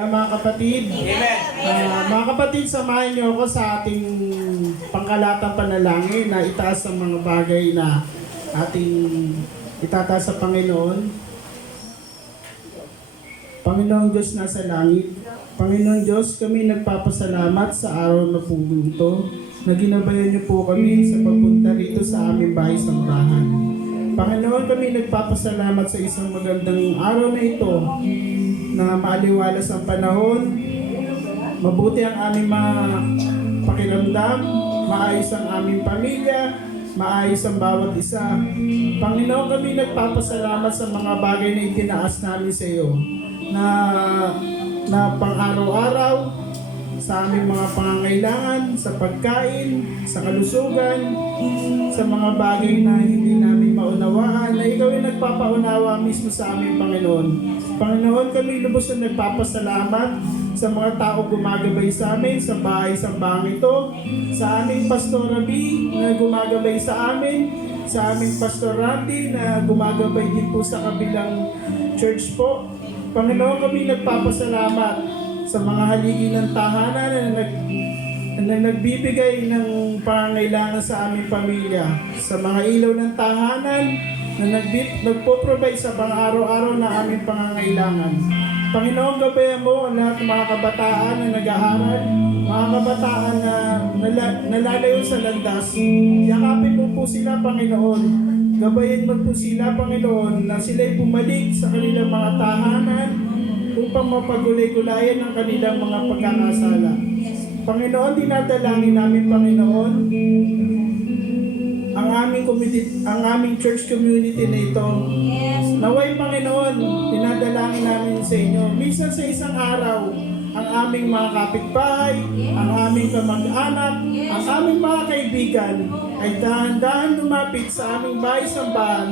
Mga kapatid, mga kapatid, samahan niyo ako sa ating pangkalatang panalangin na itaas ang mga bagay na ating itataas sa Panginoon. Panginoon Diyos nasa langit, Panginoon Diyos, kami nagpapasalamat sa araw na po ito na ginabayan niyo po kami sa pagpunta rito sa aming bahay-sambahan. Panginoon, kami nagpapasalamat sa isang magandang araw na ito na maaliwalas ang panahon, mabuti ang aming mga pakiramdam, maayos ang aming pamilya, maayos ang bawat isa. Panginoon, kami nagpapasalamat sa mga bagay na itinaas namin sa iyo na pang-araw-araw, sa aming mga pangangailangan, sa pagkain, sa kalusugan, sa mga bagay na hindi namin maunawaan, na ikaw ay nagpapaunawa mismo sa aming Panginoon. Panginoon, kami lubos na nagpapasalamat sa mga tao gumagabay sa amin, sa bahay-sambahang ito, sa aming Pastor Rabi na gumagabay sa amin, sa aming Pastor Randy na gumagabay din po sa kabilang church po. Panginoon, kami nagpapasalamat sa mga haligi ng tahanan na nagbibigay ng pangangailangan sa aming pamilya, sa mga ilaw ng tahanan na nagpo-provide sa pang-araw-araw na aming pangangailangan. Panginoon, gabayan mo ang lahat ng mga kabataan na nag-aaral, mga kabataan na nalalayo sa landas. Yakapin mo po sila, Panginoon. Gabayan mo po sila, Panginoon, na sila'y bumalik sa kanilang mga tahanan upang mapagulay-gulayan ang kanilang mga pagkakasala. Panginoon, dinadalangin namin, Panginoon, ang aming church community na ito. Naway, Panginoon, dinadalangin namin sa inyo. Minsan sa isang araw, ang aming mga kapitbahay, ang aming kamag-anak, ang aming mga kaibigan ay dahan-dahan lumapit sa aming bahay-sambahan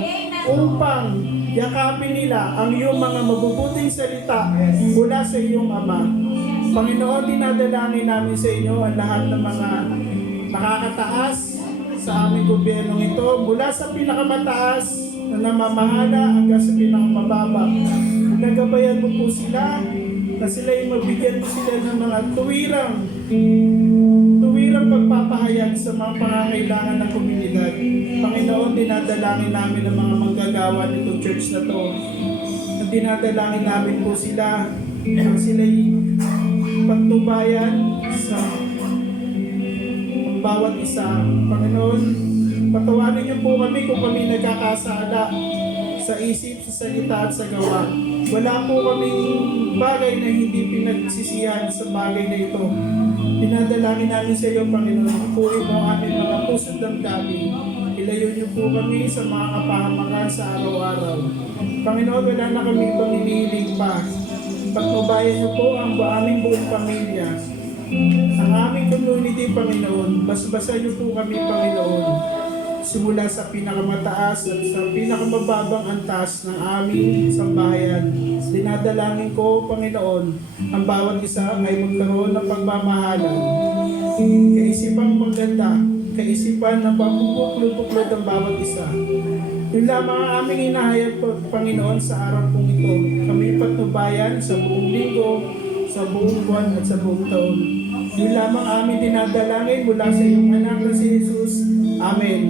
upang yakapin nila ang iyong mga mabubuting salita mula sa iyong Ama. Panginoon, dinadalangin namin sa inyo ang lahat ng mga nakakataas sa aming gobyernong ito, mula sa pinakamataas na namamahala hanggang sa pinakamababa. Nagabayan mo po sila na sila'y mabigyan mo sila ng mga tuwirang pagpapahayag sa mga pangangailangan ng komunidad. Panginoon, dinadalangin namin ang mga manggagawa nitong church na to. Dinadalangin namin po sila na sila'y patnubayan sa bawat isa. Panginoon, patawarin niyo po kami kung kami nagkakasala sa isip, sa salita at sa gawa. Wala po kaming bagay na hindi pinagsisihan sa bagay na ito. Dinadalangin namin sa iyo, Panginoon, pupuin mo ang aming mga puso't damdamin. Ilayo niyo po kami sa mga kapahamakan sa araw-araw. Panginoon, wala na kami ibang inihiling pa. Patnubayan niyo po ang aming buong pamilya. Ang aming community, Panginoon, basbasan niyo po kami, Panginoon, simula sa pinakamataas at sa pinakamababang antas ng aming sambahayan. Dinadalangin ko, Panginoon, ang bawat isa ay magkaroon ng pagmamahalan, kaisipang maganda, kaisipan na papupuklod-puklod ang bawat isa. Yun lamang ang aming inahayag, Panginoon, sa araw pong ito. Kami patnubayan sa buong linggo, sa buong buwan at sa buong taon. Yun lamang aming dinadalangin mula sa iyong anak na si Jesus. Amen.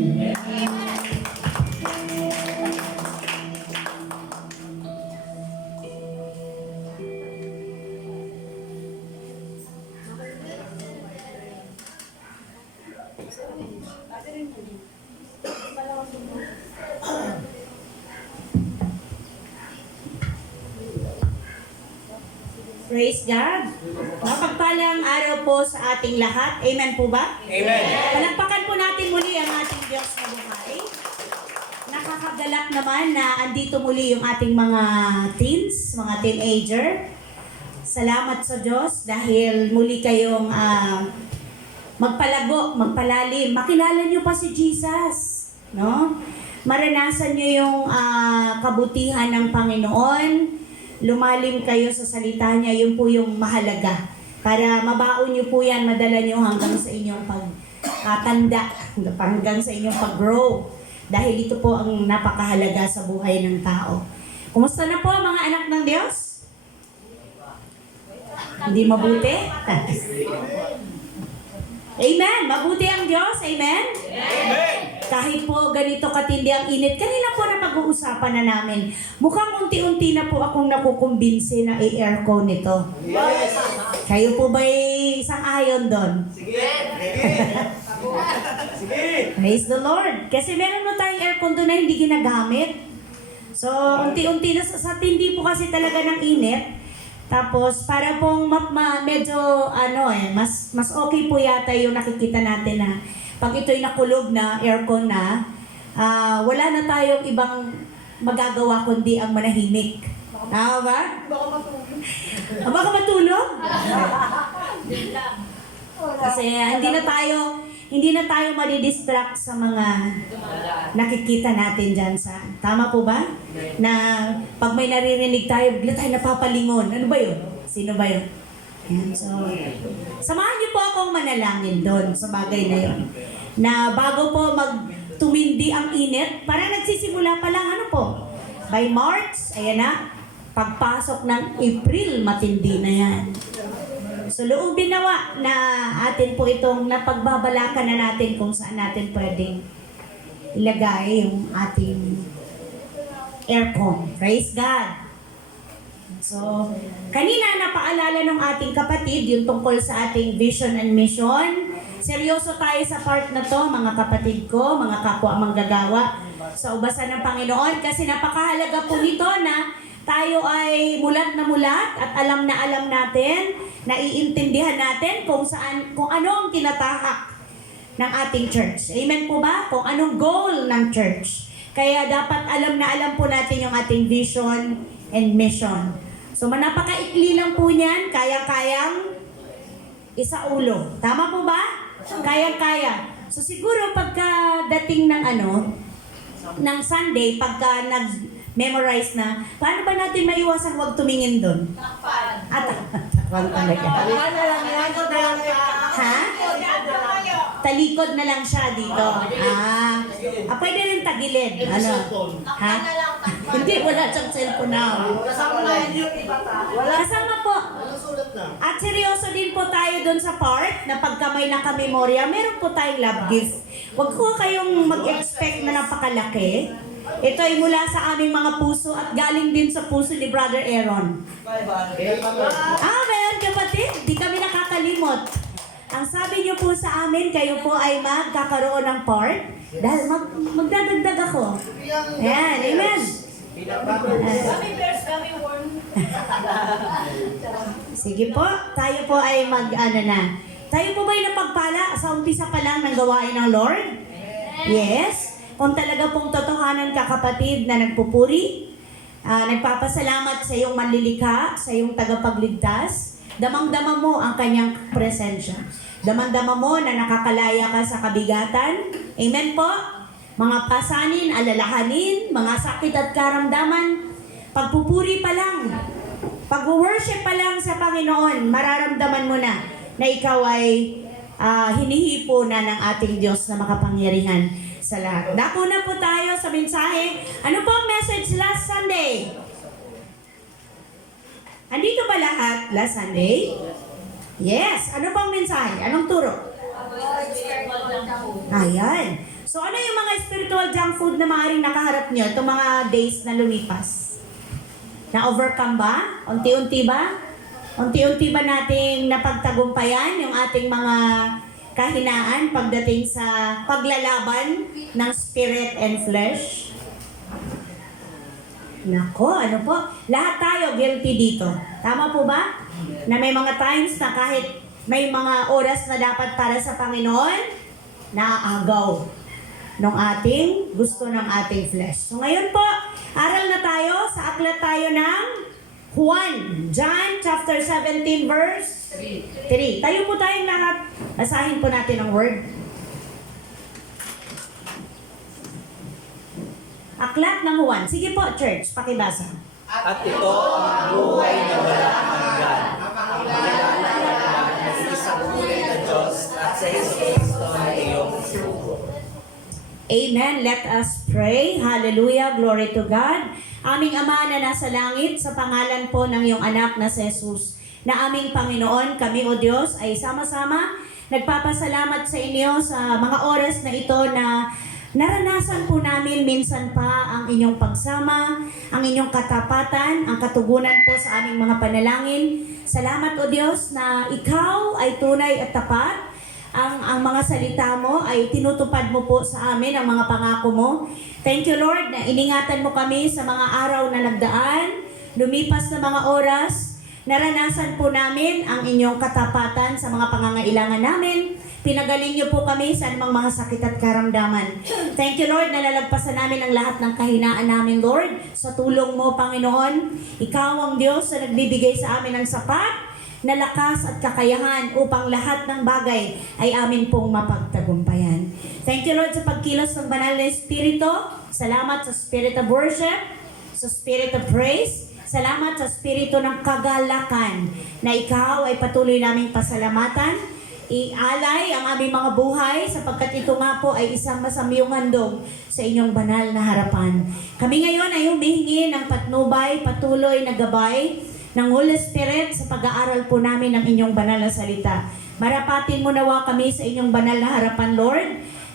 Praise God. Mapagpalang araw po sa ating lahat. Amen po ba? Amen. Palakpakan po natin muli ang ating Diyos na buhay. Nakakagalak naman na andito muli yung ating mga teens, mga teenager. Salamat sa Diyos dahil muli kayong magpalago, magpalalim. Makilala niyo pa si Jesus, no? Maranasan niyo yung kabutihan ng Panginoon. Lumalim kayo sa salita niya, yun po yung mahalaga. Para mabaon niyo po yan, madala niyo hanggang sa inyong pagkatanda, hanggang sa inyong pag-grow. Dahil ito po ang napakahalaga sa buhay ng tao. Kumusta na po mga anak ng Diyos? Hindi mabuti? Amen. Mabuti ang Diyos. Amen? Kahit po ganito katindi ang init, kanina po na pag-uusapan na namin, mukhang unti-unti na po akong nakukumbinsi na i-aircon nito. Kayo po ba'y sang-ayon doon? Praise the Lord. Kasi meron na tayong aircon doon na hindi ginagamit. So, unti-unti na sa tindi po kasi talaga ng init. Tapos, para pong medyo, mas okay po yata yung nakikita natin na pag ito'y nakulog na, aircon na, wala na tayong ibang magagawa kundi ang manahimik. Tama ba? Baka matulog. Kasi hindi na tayo madidistract sa mga nakikita natin dyan sa... Tama po ba? Na pag may naririnig tayo, bigla tayo napapalingon. Ano ba yun? Sino ba yun? Yan, so, samahan niyo po akong manalangin doon sa bagay na yun. Na bago po tumindi ang init, parang nagsisimula pa lang, ano po? By March, ayan na, pagpasok ng April, matindi na yan. So, loobin nawa na atin po itong napagbabalakan na natin kung saan natin pwedeng ilagay yung ating aircon. Praise God! So, kanina napaalala ng ating kapatid yung tungkol sa ating vision and mission. Seryoso tayo sa part na to, mga kapatid ko, mga kapwa manggagawa sa ubasan ng Panginoon kasi napakahalaga po nito na tayo ay mulat na mulat at alam na alam natin, naiintindihan natin kung ano ang tinatahak ng ating church. Amen po ba? Kung anong goal ng church. Kaya dapat alam na alam po natin yung ating vision and mission. So napakaikli lang po niyan, kaya-kayang isaulo. Tama po ba? Kayang-kaya. So siguro pagkadating ng ng Sunday, pagka nag-memorize na, paano ba natin maiwasan huwag tumingin doon? Takpan. Takpan talaga. Ha? Talikod na lang siya dito. Pwede rin tagilid. Ano? Ha? Hindi, wala siyang cellphone na. Kasama po. At seryoso din po tayo doon sa part na pagka may nakamemorya, meron po tayong love gift. Huwag ko kayong mag-expect na napakalaki. Ito ay mula sa aming mga puso at galing din sa puso ni Brother Aaron. Meron kapatid, di kami nakakalimot. Ang sabi niyo po sa amin, kayo po ay magkakaroon ng part dahil magdadagdag ako. Ayan, amen. Sige po, tayo po ay Tayo po ba ay napagpala sa umpisa pa lang ng gawain ng Lord? Yes. Kung talaga pong totohanan ka kapatid na nagpupuri, nagpapasalamat sa iyong manlilikha, sa iyong tagapagligtas, damang-dama mo ang kanyang presensya. Damang-dama mo na nakakalaya ka sa kabigatan. Amen po? Mga pasanin, alalahanin, mga sakit at karamdaman, pagpupuri pa lang, pag-worship pa lang sa Panginoon, mararamdaman mo na ikaw ay hinihipo na ng ating Diyos na makapangyarihan sa lahat. Dako na po tayo sa mensahe. Ano po ang message last Sunday? Andito ba lahat last Sunday? Yes. Ano po ang mensahe? Anong turo? Ayan. So ano yung mga spiritual junk food na maaaring nakaharap nyo itong mga days na lumipas? Na-overcome ba? Unti-unti ba? Unti-unti ba nating napagtagumpayan yung ating mga kahinaan pagdating sa paglalaban ng spirit and flesh? Nako, ano po? Lahat tayo guilty dito. Tama po ba? Na may mga times na kahit may mga oras na dapat para sa Panginoon, naaagaw ng ating gusto ng ating flesh. So ngayon po, aral na tayo, sa aklat tayo ng John chapter 17 verse 3. Tayo po tayong lahat. Basahin po natin ang word. Aklat ng Juan. Sige po, church, pakibasa. At ito ang buhay na wala hanggan. Makakilala na isang tunay na Diyos at sa Kristo na iyong sugo. Amen. Let us pray. Hallelujah. Glory to God. Aming Ama na nasa langit, sa pangalan po ng iyong anak na si Jesus, na aming Panginoon. Kami, O Diyos, ay sama-sama nagpapasalamat sa inyo sa mga oras na ito na naranasan po namin minsan pa ang inyong pagsama, ang inyong katapatan, ang katugunan po sa aming mga panalangin. Salamat, O Diyos, na Ikaw ay tunay at tapat. Ang mga salita mo ay tinutupad mo po sa amin, ang mga pangako mo. Thank you, Lord, na iningatan mo kami sa mga araw na nagdaan, lumipas na mga oras. Naranasan po namin ang inyong katapatan sa mga pangangailangan namin. Pinagaling niyo po kami sa anumang mga sakit at karamdaman. Thank you, Lord, na lalagpasan namin ang lahat ng kahinaan namin, Lord. Sa tulong mo, Panginoon, Ikaw ang Diyos na nagbibigay sa amin ng sapat na lakas at kakayahan upang lahat ng bagay ay amin pong mapagtagumpayan. Thank you, Lord, sa pagkilos ng banal na Espiritu. Salamat sa Spirit of Worship, sa Spirit of Praise. Salamat sa Espiritu ng kagalakan na Ikaw ay patuloy naming pasalamatan. Ialay ang aming mga buhay sapagkat ito nga po ay isang masamyong handog sa inyong banal na harapan. Kami ngayon ay humihingi ng patnubay, patuloy na gabay ng Holy Spirit sa pag-aaral po namin ng inyong banal na salita. Marapatin mo nawa kami sa inyong banal na harapan, Lord.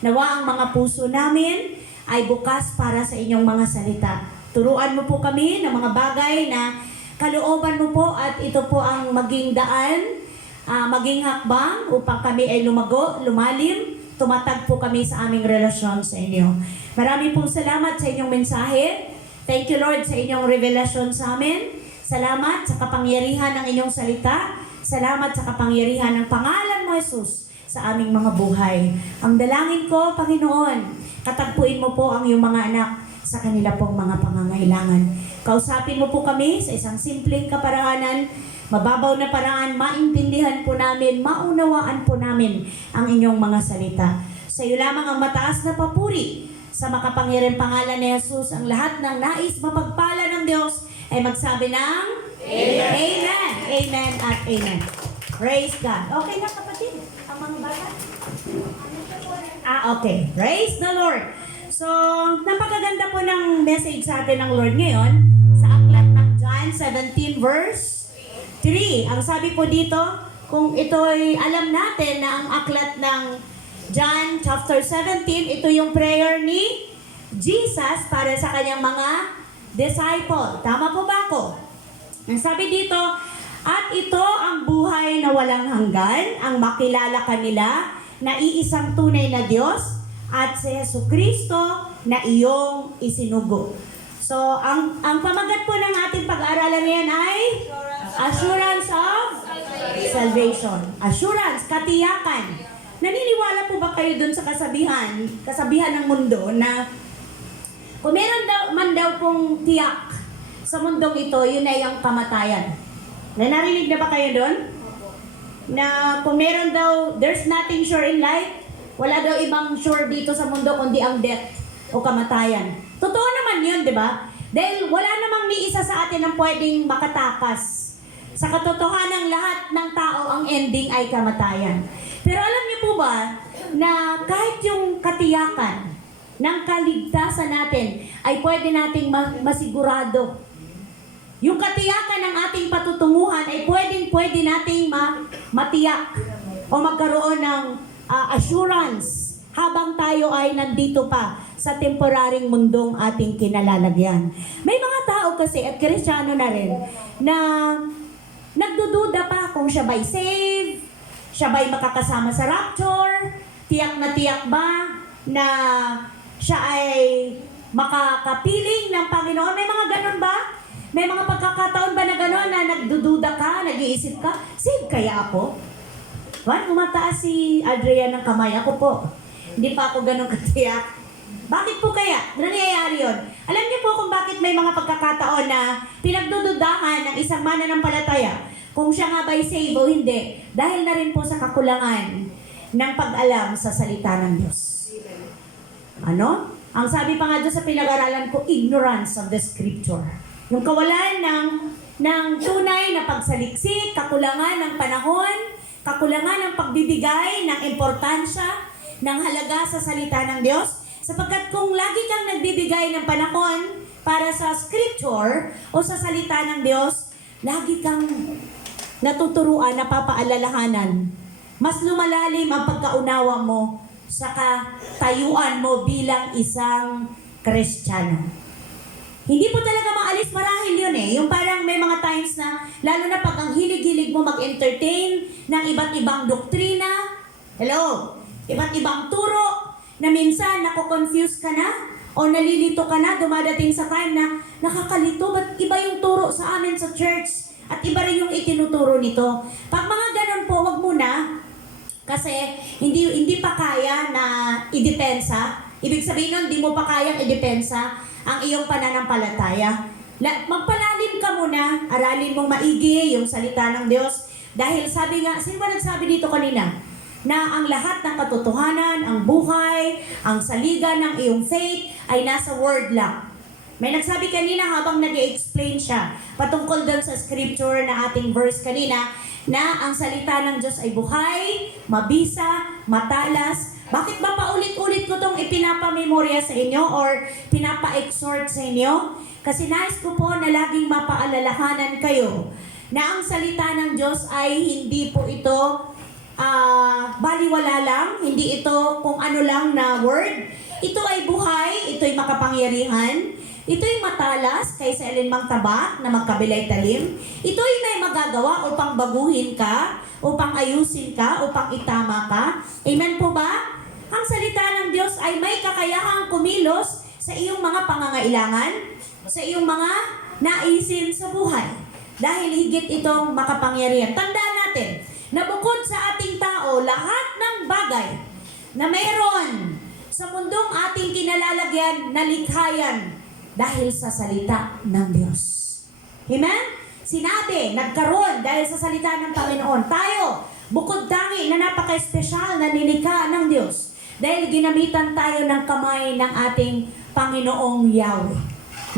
Nawa ang mga puso namin ay bukas para sa inyong mga salita. Turuan mo po kami ng mga bagay na kalooban mo po at ito po ang maging daan, maging hakbang upang kami ay lumago, lumalim, tumatag po kami sa aming relasyon sa inyo. Marami pong salamat sa inyong mensahe. Thank you, Lord, sa inyong revelasyon sa amin. Salamat sa kapangyarihan ng inyong salita. Salamat sa kapangyarihan ng pangalan mo, Jesus, sa aming mga buhay. Ang dalangin ko, Panginoon, katagpuin mo po ang iyong mga anak sa kanila pong mga pangangailangan. Kausapin mo po kami sa isang simpleng kaparaanan, mababaw na paraan, maintindihan po namin, maunawaan po namin ang inyong mga salita. Sa iyo lamang ang mataas na papuri. Sa makapangyarihang pangalan ni Jesus, ang lahat ng nais mapagpala ng Diyos ay magsabi ng Amen. Amen. Amen at Amen. Praise God. Okay na, kapatid? Ang mga bata? Okay. Praise the Lord. So, napakaganda po ng message sa atin ng Lord ngayon sa aklat ng John 17 verse 3. Ang sabi po dito, kung ito'y alam natin na ang aklat ng John chapter 17, ito yung prayer ni Jesus para sa kanyang mga disciple. Tama po ba ako? Ang sabi dito, at ito ang buhay na walang hanggan, ang makilala kanila na iisang tunay na Diyos at si Jesucristo na iyong isinugo. So, ang pamagat po ng ating pag-aaralan ngayon ay assurance of salvation. Assurance, katiyakan. Naniniwala po ba kayo dun sa kasabihan ng mundo na kung meron man daw pong tiyak sa mundong ito, yun ay ang kamatayan. Narinig na ba kayo dun? Na kung meron daw, there's nothing sure in life, wala daw ibang sure dito sa mundo kundi ang death o kamatayan. Totoo naman yun, di ba? Dahil wala namang ni isa sa atin ang pwedeng makatakas. Sa katotohanan, lahat ng tao, ang ending ay kamatayan. Pero alam niyo po ba na kahit yung katiyakan ng kaligtasan natin ay pwede nating masigurado. Yung katiyakan ng ating patutunguhan ay pwede nating matiyak o magkaroon ng assurance habang tayo ay nandito pa sa temporaring mundong ating kinalalagyan. May mga tao kasi at Kristiyano na rin na nagdududa pa kung siya ba'y saved, siya ba'y makakasama sa rapture, tiyak na tiyak ba na siya ay makakapiling ng Panginoon. May mga ganon ba? May mga pagkakataon ba na ganon na nagdududa ka, nag-iisip ka, save kaya ako? Umataas si Adrian ng kamay. Ako po, hindi pa ako ganon katiyak. Bakit po kaya? Nangyayari yun. Alam niyo po kung bakit may mga pagkakataon na pinagdududahan ng isang mananampalataya kung siya nga ba'y save o hindi. Dahil na rin po sa kakulangan ng pag-alam sa salita ng Diyos. Ano? Ang sabi pa nga doon sa pinag-aralan ko, ignorance of the scripture. Yung kawalan ng tunay na pagsaliksik, kakulangan ng panahon, kakulangan ng pagbibigay ng importansya, ng halaga sa salita ng Diyos. Sapagkat kung lagi kang nagbibigay ng panahon para sa scripture o sa salita ng Diyos, lagi kang natuturuan, napapaalalahanan, mas lumalalim ang pagkaunawa mo sa katayuan mo bilang isang Kristiyano. Hindi po talaga maalis marahil yun eh. Yung parang may mga times na, lalo na pag ang hilig-hilig mo mag-entertain ng iba't ibang doktrina, iba't ibang turo, na minsan nako-confuse ka na, o nalilito ka na, dumadating sa time na nakakalito, ba't iba yung turo sa amin sa church at iba rin yung itinuturo nito. Pag mga ganun po, wag muna, kasi hindi pa kaya na idepensa. Ibig sabihin nun, hindi mo pa kayang idepensa ang iyong pananampalataya. Magpalalim ka muna, aralin mong maigi yung salita ng Diyos. Dahil sabi nga, sino ba nagsabi dito kanina? Na ang lahat ng katotohanan, ang buhay, ang saligan ng iyong faith ay nasa word lang. May nagsabi kanina habang nag-i-explain siya patungkol doon sa scripture na ating verse kanina na ang salita ng Diyos ay buhay, mabisa, matalas. Bakit ba paulit-ulit ko itong ipinapamemorya sa inyo or pinapa-exhort sa inyo? Kasi nais ko po na laging mapaalalahanan kayo na ang salita ng Diyos ay hindi po ito baliwala lang, hindi ito kung ano lang na word. Ito ay buhay, ito ay makapangyarihan, ito ay matalas kaysa alinmang tabak na magkabilay talim. Ito ay may magagawa upang baguhin ka, upang ayusin ka, upang itama ka. Amen po ba? Ang salita ng Diyos ay may kakayahang kumilos sa iyong mga pangangailangan, sa iyong mga naisin sa buhay. Dahil higit itong makapangyarihan. Tandaan natin, na bukod sa ating tao, lahat ng bagay na mayroon sa mundong ating kinalalagyan, nalikhayan dahil sa salita ng Diyos. Amen? Sinabi, nagkaroon dahil sa salita ng Panginoon. Tayo, bukod tangi na napaka-espesyal na nilikha ng Diyos dahil ginamitan tayo ng kamay ng ating Panginoong Yahweh,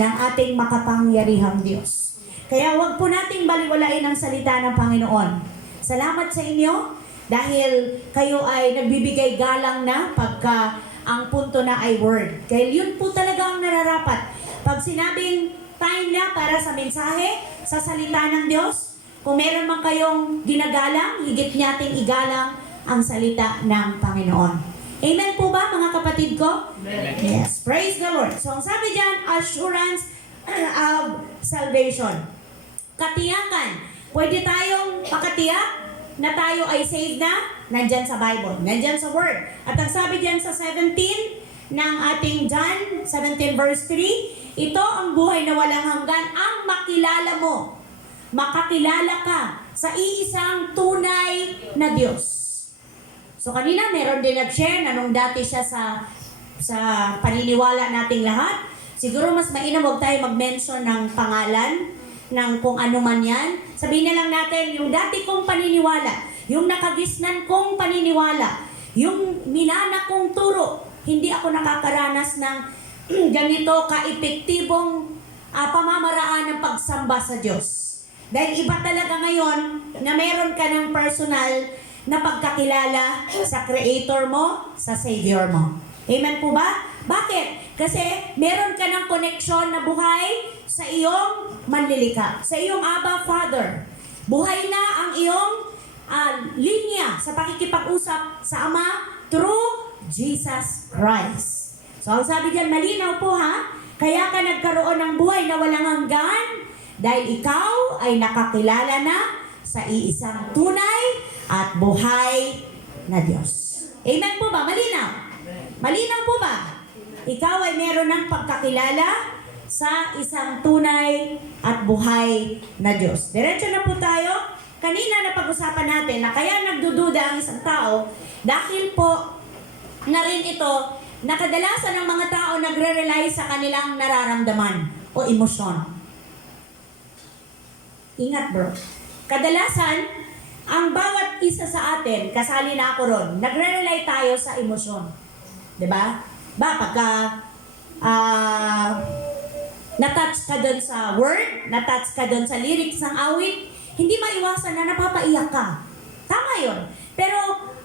ng ating makapangyarihang Diyos. Kaya wag po nating baliwalain ang salita ng Panginoon. Salamat sa inyo dahil kayo ay nagbibigay galang na pagka ang punto na ay word. Kaya yun po talaga ang nararapat. Pag sinabing time na para sa mensahe, sa salita ng Diyos, kung meron man kayong ginagalang, higit nating igalang ang salita ng Panginoon. Amen po ba mga kapatid ko? Amen. Yes, praise the Lord. So ang sabi dyan, assurance of salvation. Katiyakan. Pwede tayong pakatiyak na tayo ay saved na, nandyan sa Bible, nandyan sa Word. At ang sabi diyan sa 17 ng ating John 17 verse 3, ito ang buhay na walang hanggan, ang makilala mo, makakilala ka sa iisang tunay na Diyos. So kanina meron din nag-share na nung dati siya sa paniniwala nating lahat, siguro mas mainam huwag tayo mag-mention ng pangalan, ng kung ano man yan. Sabihin na lang natin, yung dati kong paniniwala, yung nakagisnan kong paniniwala, yung minana kong turo, hindi ako nakakaranas ng ganito ka-epektibong pamamaraan ng pagsamba sa Diyos. Dahil iba talaga ngayon na meron ka ng personal na pagkakilala sa Creator mo, sa Savior mo. Amen po ba? Bakit? Kasi meron ka ng koneksyon na buhay sa iyong manlilikha, sa iyong Abba Father. Buhay na ang iyong linya sa pakikipag-usap sa Ama through Jesus Christ. So ang sabi diyan, malinaw po ha, kaya ka nagkaroon ng buhay na walang hanggan dahil ikaw ay nakakilala na sa iisang tunay at buhay na Diyos. Amen po ba? Malinaw? Malinaw po ba? Ikaw ay meron ng pagkakilala sa isang tunay at buhay na Diyos. Diretso na po tayo. Kanina napag-usapan natin na kaya nagdududa ang isang tao dahil po na rin ito na kadalasan ng mga tao nagre-rely sa kanilang nararamdaman o emosyon. Ingat bro. Kadalasan, ang bawat isa sa atin, kasali na ako ron, nagre-rely tayo sa emosyon. Diba? Pagka na-touch ka doon sa word, na-touch ka doon sa lyrics ng awit, hindi maiwasan na napapaiyak ka. Tama yun. Pero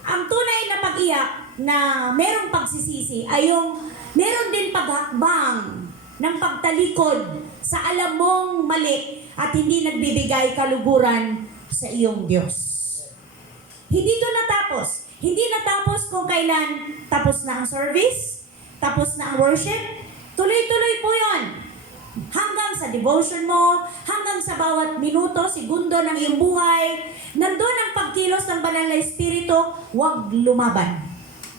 ang tunay na pag-iyak na merong pagsisisi ay yung meron din paghakbang ng pagtalikod sa alam mong mali at hindi nagbibigay kaluguran sa iyong Diyos. Hindi ito natapos. Hindi natapos kung kailan tapos na ang service, tapos na ang worship. Tuloy-tuloy po yon. Hanggang sa devotion mo, hanggang sa bawat minuto, segundo ng iyong buhay, nandun ang pagkilos ng banal na Espiritu, huwag lumaban.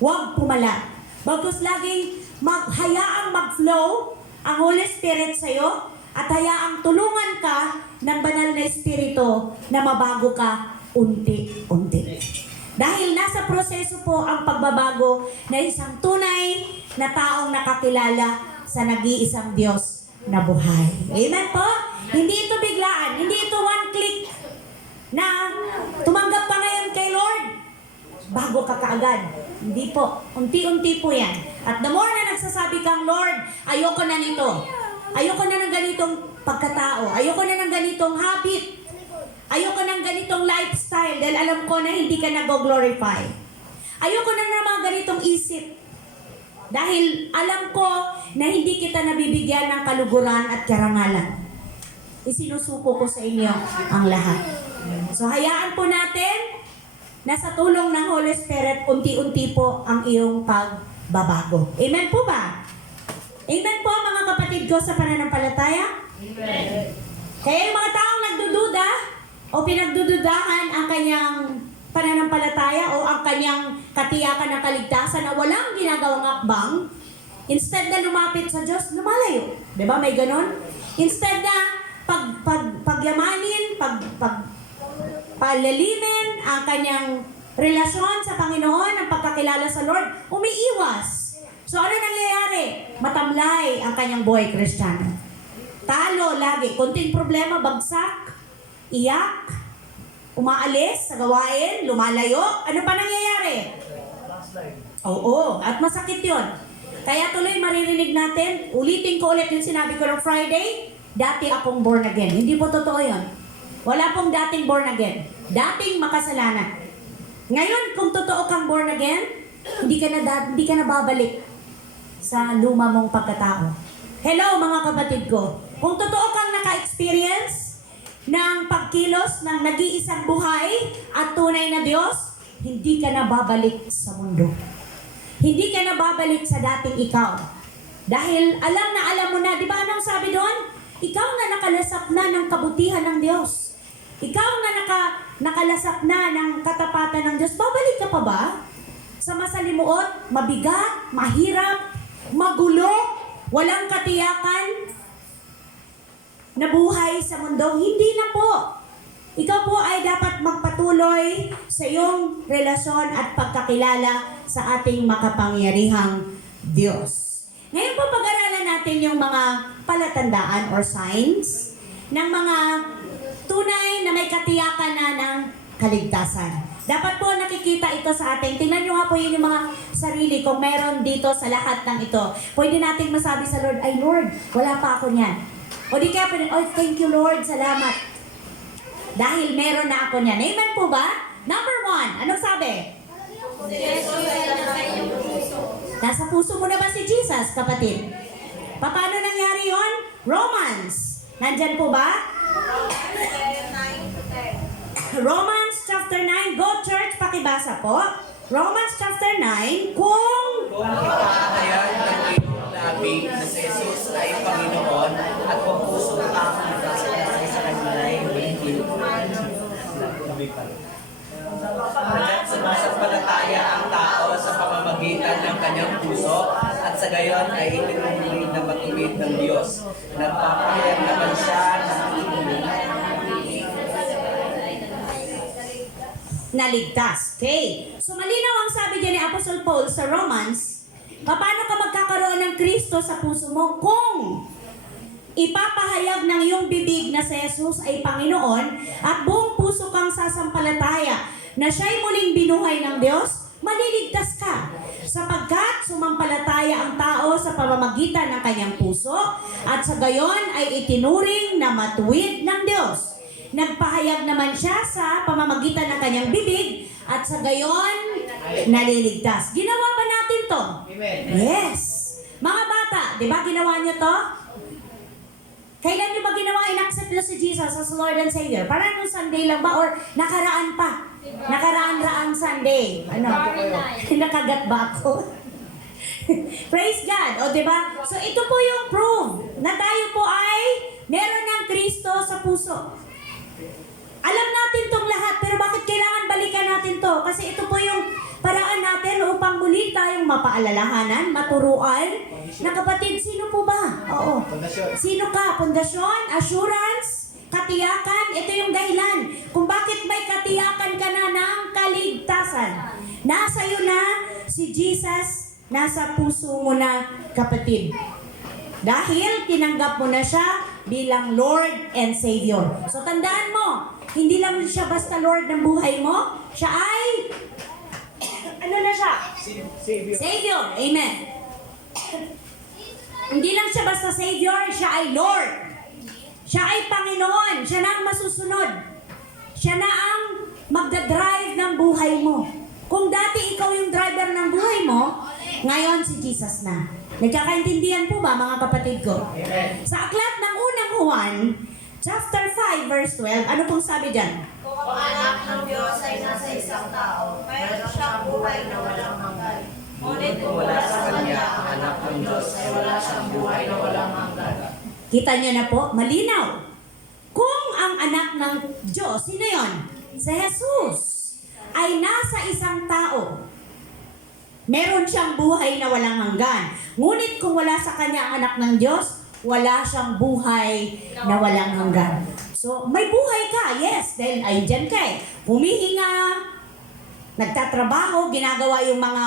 Huwag pumalag. Bagkus laging hayaang mag-flow ang Holy Spirit sa iyo at hayaang tulungan ka ng banal na Espiritu na mabago ka unti-unti. Dahil nasa proseso po ang pagbabago na isang tunay na taong nakakilala sa nag-iisang Diyos na buhay. Amen po? Hindi ito biglaan. Hindi ito one click na tumanggap ka ngayon kay Lord. Bago ka kaagad. Hindi po. Unti-unti po yan. At the more na nagsasabi kang, Lord, ayoko na nito. Ayoko na ng ganitong pagkatao. Ayoko na ng ganitong habit. Ayoko ng ganitong lifestyle dahil alam ko na hindi ka nag-glorify. Ayoko na ng mga ganitong isip. Dahil alam ko na hindi kita nabibigyan ng kaluguran at karangalan. Isinusuko ko sa inyo ang lahat. So hayaan po natin na sa tulong ng Holy Spirit, unti-unti po ang iyong pagbabago. Amen po ba? Amen po mga kapatid ko sa pananampalataya? Amen. Kaya yung mga taong nagdududa o pinagdududahan ang kanyang pananampalataya o ang kanyang katiyakan ng kaligtasan na walang ginagawang akbang, instead na lumapit sa Diyos, lumalayo. Diba? May ganon? Instead na pagyamanin, palalimin ang kanyang relasyon sa Panginoon, ang pagkakilala sa Lord, umiiwas. So ano nangyayari? Matamlay ang kanyang buhay Kristiyano. Talo lagi. Kunting problema, bagsak, iyak, umaalis sa gawain, lumalayo. Ano pa nangyayari? Oo, at masakit yon. Kaya tuloy maririnig natin, ulitin ko ulit yung sinabi ko ng Friday, dati akong born again. Hindi po totoo yon. Wala pong dating born again. Dating makasalanan. Ngayon, kung totoo kang born again, hindi ka na babalik sa luma mong pagkatao. Hello mga kapatid ko. Kung totoo kang naka-experience ng pagkilos ng nag-iisang buhay at tunay na Diyos, hindi ka na babalik sa mundo. Hindi ka na babalik sa dating ikaw. Dahil alam mo na, di ba anong sabi doon? Ikaw na nakalasap na ng kabutihan ng Diyos. Ikaw na nakalasap na ng katapatan ng Diyos. Babalik ka pa ba? Sa masalimuot, mabigat, mahirap, magulo, walang katiyakan na buhay sa mundo? Hindi na po. Ikaw po ay dapat magpatuloy sa iyong relasyon at pagkakilala sa ating makapangyarihang Diyos. Ngayon po pag-aralan natin yung mga palatandaan or signs ng mga tunay na may katiyakan na ng kaligtasan. Dapat po nakikita ito sa atin. Tingnan nyo nga po yun yung mga sarili kung meron dito sa lahat ng ito. Pwede nating masabi sa Lord, ay Lord, wala pa ako niyan. O di kaya pwede, oh thank you Lord, salamat. Dahil meron na ako niyan. Amen po ba? Number 1, anong sabi? Nasa puso mo na ba si Jesus, kapatid? Paano nangyari yon? Romans. Nandyan po ba? Romans chapter 9. Go church, pakibasa po. Romans chapter 9. Kung ipapahayag ng iyong labi na si Jesus ay Panginoon at kung puso ang sa kanila ay maligid. At sumasampalataya ang tao sa pamamagitan ng kanyang puso at sa gayon ay itinutuloy na matuwid ng Diyos. Nagpapahayag naman siya ng naligtas. Okay. So malinaw ang sabi dyan ni Apostle Paul sa Romans, paano ka magkakaroon ng Kristo sa puso mo kung ipapahayag ng iyong bibig na si Jesus ay Panginoon at buong puso kang sasampalataya na siya'y muling binuhay ng Diyos, maliligtas ka. Sapagkat sumampalataya ang tao sa pamamagitan ng kanyang puso at sa gayon ay itinuring na matuwid ng Diyos. Nagpahayag naman siya sa pamamagitan ng kanyang bibig at sa gayon naliligtas. Ginawa ba natin to? Amen. Yes. Mga bata, di ba ginawa niyo to? Kailan nyo ba ginawa in-accept nyo si Jesus as Lord and Savior? Parang nung Sunday lang ba? Or nakaraan pa? Nakaraan-raang Sunday. Ano? Nakagat ba ako? Praise God. O, diba? So, ito po yung proof na tayo po ay meron ng Kristo sa puso. Alam natin tong lahat, pero bakit kailangan balikan natin to? Kasi ito po yung paraan natin upang muli tayong mapaalalahanan, maturuan, na kapatid, sino po ba? Oo. Sino ka? Pundasyon, assurance, katiyakan, ito yung dahilan kung bakit may katiyakan ka na ng kaligtasan. Nasa iyo na si Jesus, nasa puso mo na, kapatid. Dahil tinanggap mo na siya bilang Lord and Savior. So tandaan mo, hindi lang siya basta Lord ng buhay mo, siya ay, ano na siya? Savior. Amen. Hindi lang siya basta Savior, siya ay Lord. Siya ay Panginoon. Siya na ang masusunod. Siya na ang magdadrive ng buhay mo. Kung dati ikaw yung driver ng buhay mo, ngayon si Jesus na. Nagkakaintindihan po ba mga kapatid ko? Amen. Sa aklat ng unang Juan, chapter 5, verse 12, ano pong sabi dyan? Kung ang anak ng Diyos ay nasa isang tao, mayroon siyang buhay na walang hanggan. Ngunit kung wala sa kanya ang anak ng Diyos, ay wala siyang buhay na walang hanggan. Kita niyo na po, malinaw. Kung ang anak ng Diyos, sino yun? Si Jesus ay nasa isang tao. Meron siyang buhay na walang hanggan. Ngunit kung wala sa kanya ang anak ng Diyos, wala siyang buhay na walang hanggan. So, may buhay ka, yes, dahil ay dyan ka eh. Humihinga, nagtatrabaho, ginagawa yung mga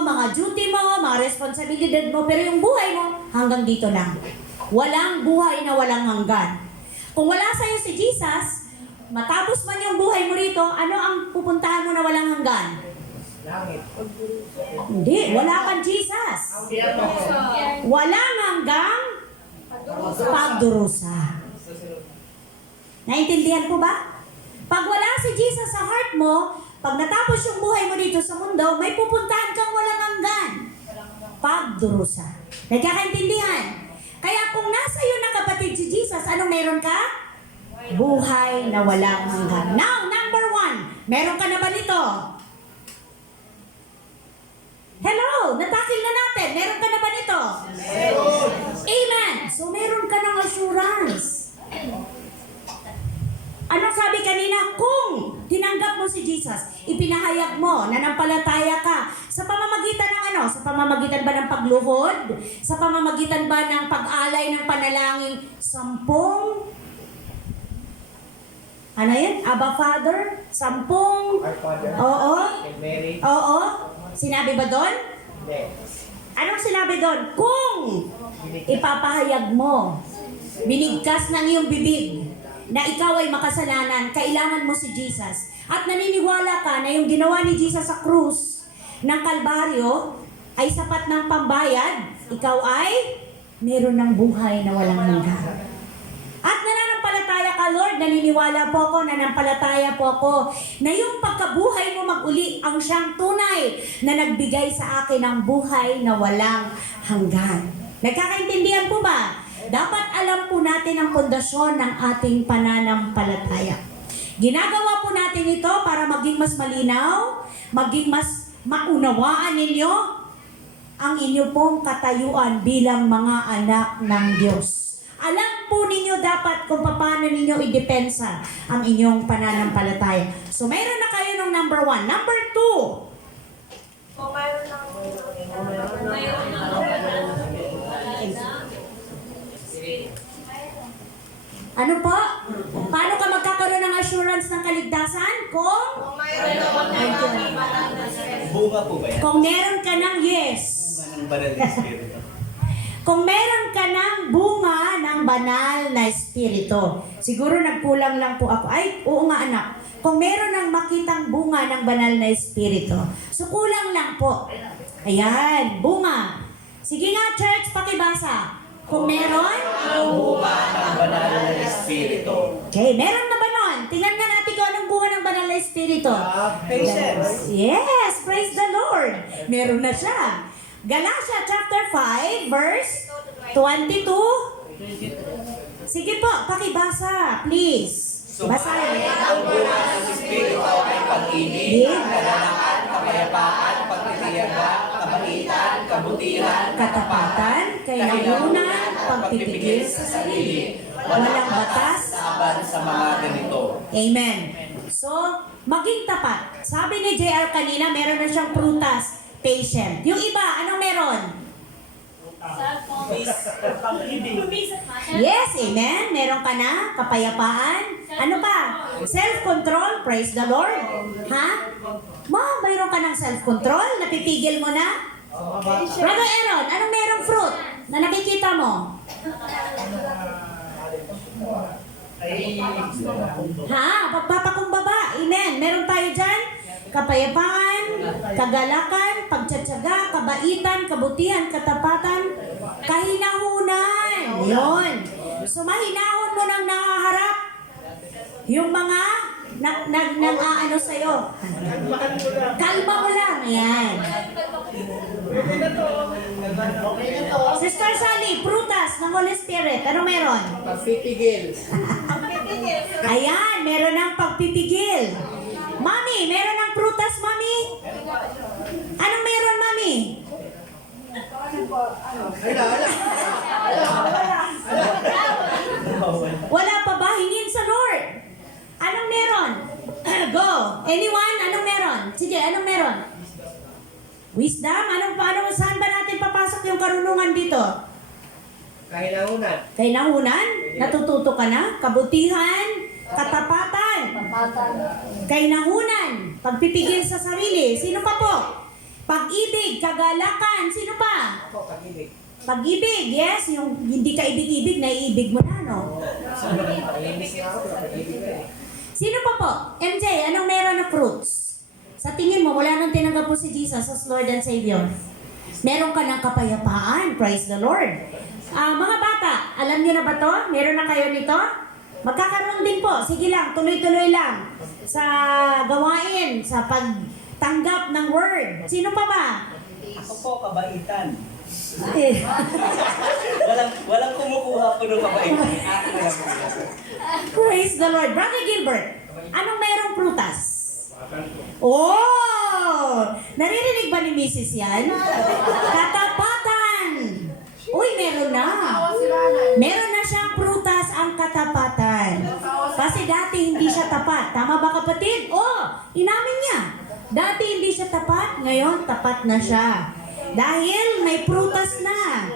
mga duty mo, mga responsibilidad mo, pero yung buhay mo, hanggang dito lang. Walang buhay na walang hanggan. Kung wala sa'yo si Jesus, matapos man yung buhay mo rito, ano ang pupuntahan mo na walang hanggan? Langit. Hindi, wala kang Jesus. Walang hanggang pagdurusa. Naintindihan po ba? Pag wala si Jesus sa heart mo, pag natapos yung buhay mo dito sa mundo, may pupuntahan kang walang hanggan. Pagdurusa. Nagkakaintindihan? Kaya kung nasa iyo na kapatid si Jesus, ano meron ka? Buhay na walang hanggan. Now, number 1, meron ka na ba nito? Hello, natakil na natin. Meron ka na ba nito? Meron. Amen. So, meron ka ng assurance. Anong sabi kanina? Kung tinanggap mo si Jesus, ipinahayag mo, nanampalataya ka, sa pamamagitan ng ano? Sa pamamagitan ba ng pagluhod? Sa pamamagitan ba ng pag-alay ng panalangin 10? Ano yan? Abba Father? 10? Our Father. Oo. And Mary. Oo. Sinabi ba doon? Hindi. Anong sinabi doon? Kung ipapahayag mo, binigkas ng iyong bibig, na ikaw ay makasalanan, kailangan mo si Jesus. At naniniwala ka na yung ginawa ni Jesus sa krus ng Kalbaryo ay sapat ng pambayad, ikaw ay meron ng buhay na walang hanggan. At nananampalataya ka, Lord, naniniwala po ako, nananampalataya po ako na yung pagkabuhay mo mag-uli ang siyang tunay na nagbigay sa akin ng buhay na walang hanggan. Nagkakaintindihan po ba? Dapat alam po natin ang pundasyon ng ating pananampalataya. Ginagawa po natin ito para maging mas malinaw, maging mas maunawaan ninyo ang inyo pong katayuan bilang mga anak ng Diyos. Alam po ninyo dapat kung paano ninyo idepensa ang inyong pananampalataya. So, mayroon na kayo ng number 1. Number 2. Kung mayroon ng Ano po? Paano ka magkakaroon ng assurance ng kaligtasan? Kung mayroon ng banal na Espiritu. Bunga po ba yan? Kung meron ka ng yes. Bunga ng banal na Espiritu. Kung meron ka ng bunga ng banal na espiritu. Siguro nagkulang lang po ako. Ay, oo nga anak. Kung meron ng makitang bunga ng banal na espiritu. So kulang lang po. Ayan, bunga. Sige nga church, pakibasa. Kung meron? Ang bunga ng banal na Espiritu. Okay, meron na ba nun? Tingnan nga natin kung anong bunga ng banal na espiritu. Patience. Yes, praise the Lord. Meron na siya. Galatia chapter 5, verse 22 Sige po, pakibasa, please. Basahin. Ang bunga ng Espiritu ay pag-ibig, kagalakan, kapayapaan, pagtitiyaga, kabaitan, kabutihan, Katapatan, kainahunan, pagpipigil sa sarili. Walang batas. laban sa mga ganito. Amen. So, maging tapat. Sabi ni JR kanina, meron na siyang prutas, patient. Yung iba, anong meron? Yes, amen. Meron ka na, kapayapaan. Ano pa? Self-control, praise the Lord. Ha? Mayroon ka ng self-control? Napipigil mo na? Brother Aaron, anong merong fruit na nakikita mo? Ha? Pagpapakumbaba. Amen. Meron tayo dyan. Kapayapaan, kagalakan, pagtsatsaga, kabaitan, kabutihan, katapatan, kahinahunan. Yun. So mahinahon mo nang nakaharap yung mga nag-aano sa'yo. Kalma mo lang. Ayan. Sister Sally, prutas ng Holy Spirit. Anong meron? Pagpipigil. Ayan, meron ng pagpipigil. Mami, meron ng prutas, Mami? Anong meron, Mami? Wala pa ba? Hingin sa Lord. Anong meron? Go. Anyone? Anong meron? Sige, anong meron? Wisdom? Saan ba natin papasok yung karunungan dito? Kahinahunan. Kainahunan? Natututo ka na? Kabutihan? Katapatan? Kainahunan? Pagpipigil sa sarili? Sino pa po? Pag-ibig? Kagalakan? Sino pa? Pag-ibig. Pag-ibig, yes. Yung hindi ka ibig-ibig, naiibig mo na, no? Sino pa po? MJ, anong meron na fruits? Sa tingin mo, mula nung tinanggap mo si Jesus as Lord and Savior, meron ka ng kapayapaan. Praise the Lord. Mga bata, alam niyo na ba to? Meron na kayo nito? Magkakaroon din po. Sige lang, tuloy-tuloy lang. Sa gawain, sa pagtanggap ng word. Sino pa ba? Ako po, kabaitan. Eh. walang kumukuha po ng kabaitan. Akin na lang. Praise the Lord. Brother Gilbert, anong merong prutas? Oh! Naririnig ba ni Mrs. yan? Katapatan! Uy, meron na. Meron na siyang prutas ang katapatan. Kasi dati hindi siya tapat. Tama ba kapatid? Oh, inamin niya. Dati hindi siya tapat, ngayon tapat na siya. Dahil may prutas na.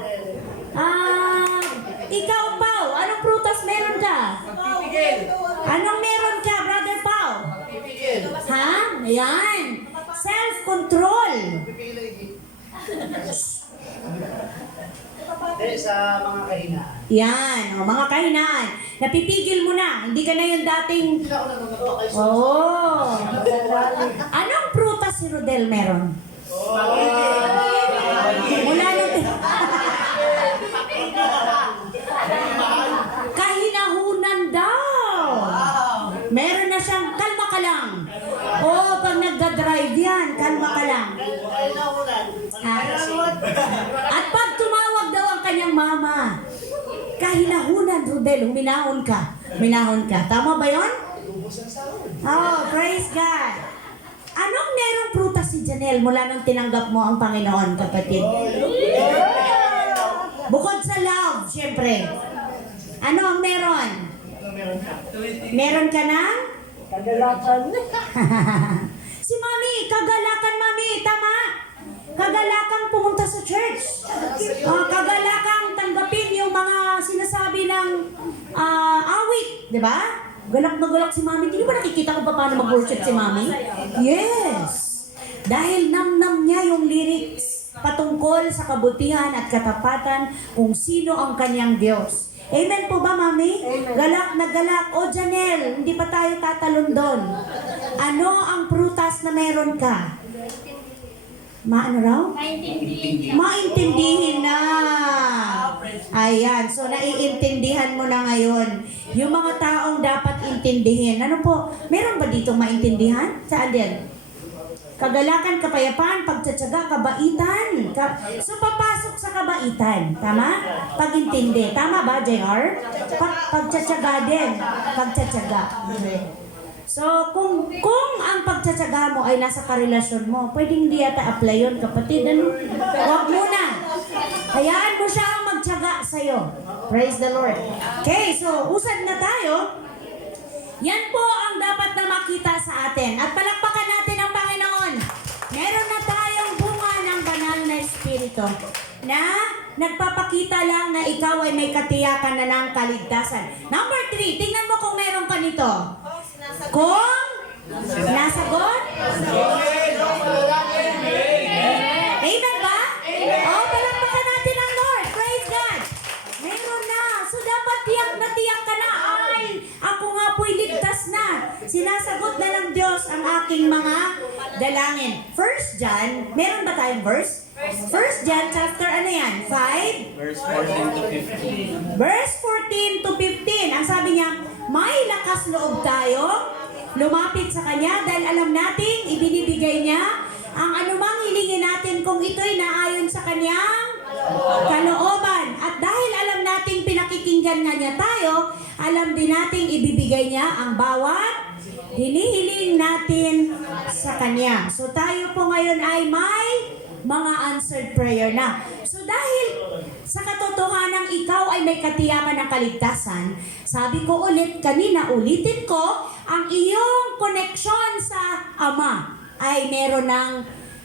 Ikaw, Pao, anong prutas meron ka? Pagpipigil. Anong meron ka, Brother Pao? Pagpipigil. Ha? Ayan. Self-control. Sa mga kahinaan. Yan, mga kahinaan. Napipigil mo na. Hindi ka na yung dating... Oh. Anong prutas si Rodel meron? Mula nung... Kahinahunan daw. Meron na siyang... Kalma ka lang. Oh, pag nagda-drive yan, kalma ka lang. At pag tumawag daw ang kanyang mama, kahinahunan, Rodel, huminahon ka. Huminahon ka. Tama ba yun? Oh, praise God. Anong merong prutas si Janelle mula nung tinanggap mo ang Panginoon, kapatid? Bukod sa love, syempre. Ano ang meron? Meron ka na? Kagalakan. Si Mami, kagalakan, Mami. Tama? Kagalakang pumunta sa church. Kagalakang tanggapin yung mga sinasabi ng awit. Di ba? Galak na galak si Mami. Hindi ba nakikita ko pa paano mag-worship si Mami? Yes. Dahil namnam niya yung lyrics patungkol sa kabutihan at katapatan kung sino ang kanyang Diyos. Amen po ba, Mami? Galak na galak. O, Janelle, hindi pa tayo tatalon doon. Ano ang prutas na meron ka? Maano raw? Maintindihin na. Ayan. So, naiintindihan mo na ngayon. Yung mga taong dapat intindihin. Ano po? Meron ba dito maintindihan? Saan din? Kagalakan, kapayapaan, pagtsatsaga, kabaitan. So, papasok sa kabaitan. Tama? Pag-intindi. Tama ba, JR? Pagtsatsaga din. Pagtsatsaga. So, kung ang pagtsatsaga mo ay nasa karelasyon mo, pwedeng hindi yata apply yun, kapatid. Ano? Huwag muna. Hayaan mo siya ang magtsaga sa'yo. Praise the Lord. Okay, so, usad na tayo. Yan po ang dapat na makita sa atin. At palakpakan natin ang Panginoon. Meron na tayong bunga ng banal na Espiritu na nagpapakita lang na ikaw ay may katiyakan na ng kaligtasan. Number 3, tingnan mo kung meron ka nito. Kung nasagot? Amen ba? Oh, palakpakan natin ang Lord. Praise God. Meron na. So dapat tiyak na tiyak ka na. Ay, ako nga po'y ligtas na. Sinasagot na ng Diyos ang aking mga dalangin. 1 John, meron ba tayong verse? 1 John chapter ano yan? 5? Verse 14 to 15. Verse 14 to 15. Ang sabi niya, may lakas loob tayo, lumapit sa Kanya dahil alam nating ibinibigay niya ang anumang hilingin natin kung ito'y naayon sa Kanyang kalooban. At dahil alam nating pinakikinggan nga niya tayo, alam din nating ibibigay niya ang bawat hinihiling natin sa Kanya. So tayo po ngayon ay may mga answered prayer na. So dahil sa katotohanan ikaw ay may katiyakan ng kaligtasan, sabi ko ulit kanina, ulitin ko, ang iyong connection sa Ama ay meron ng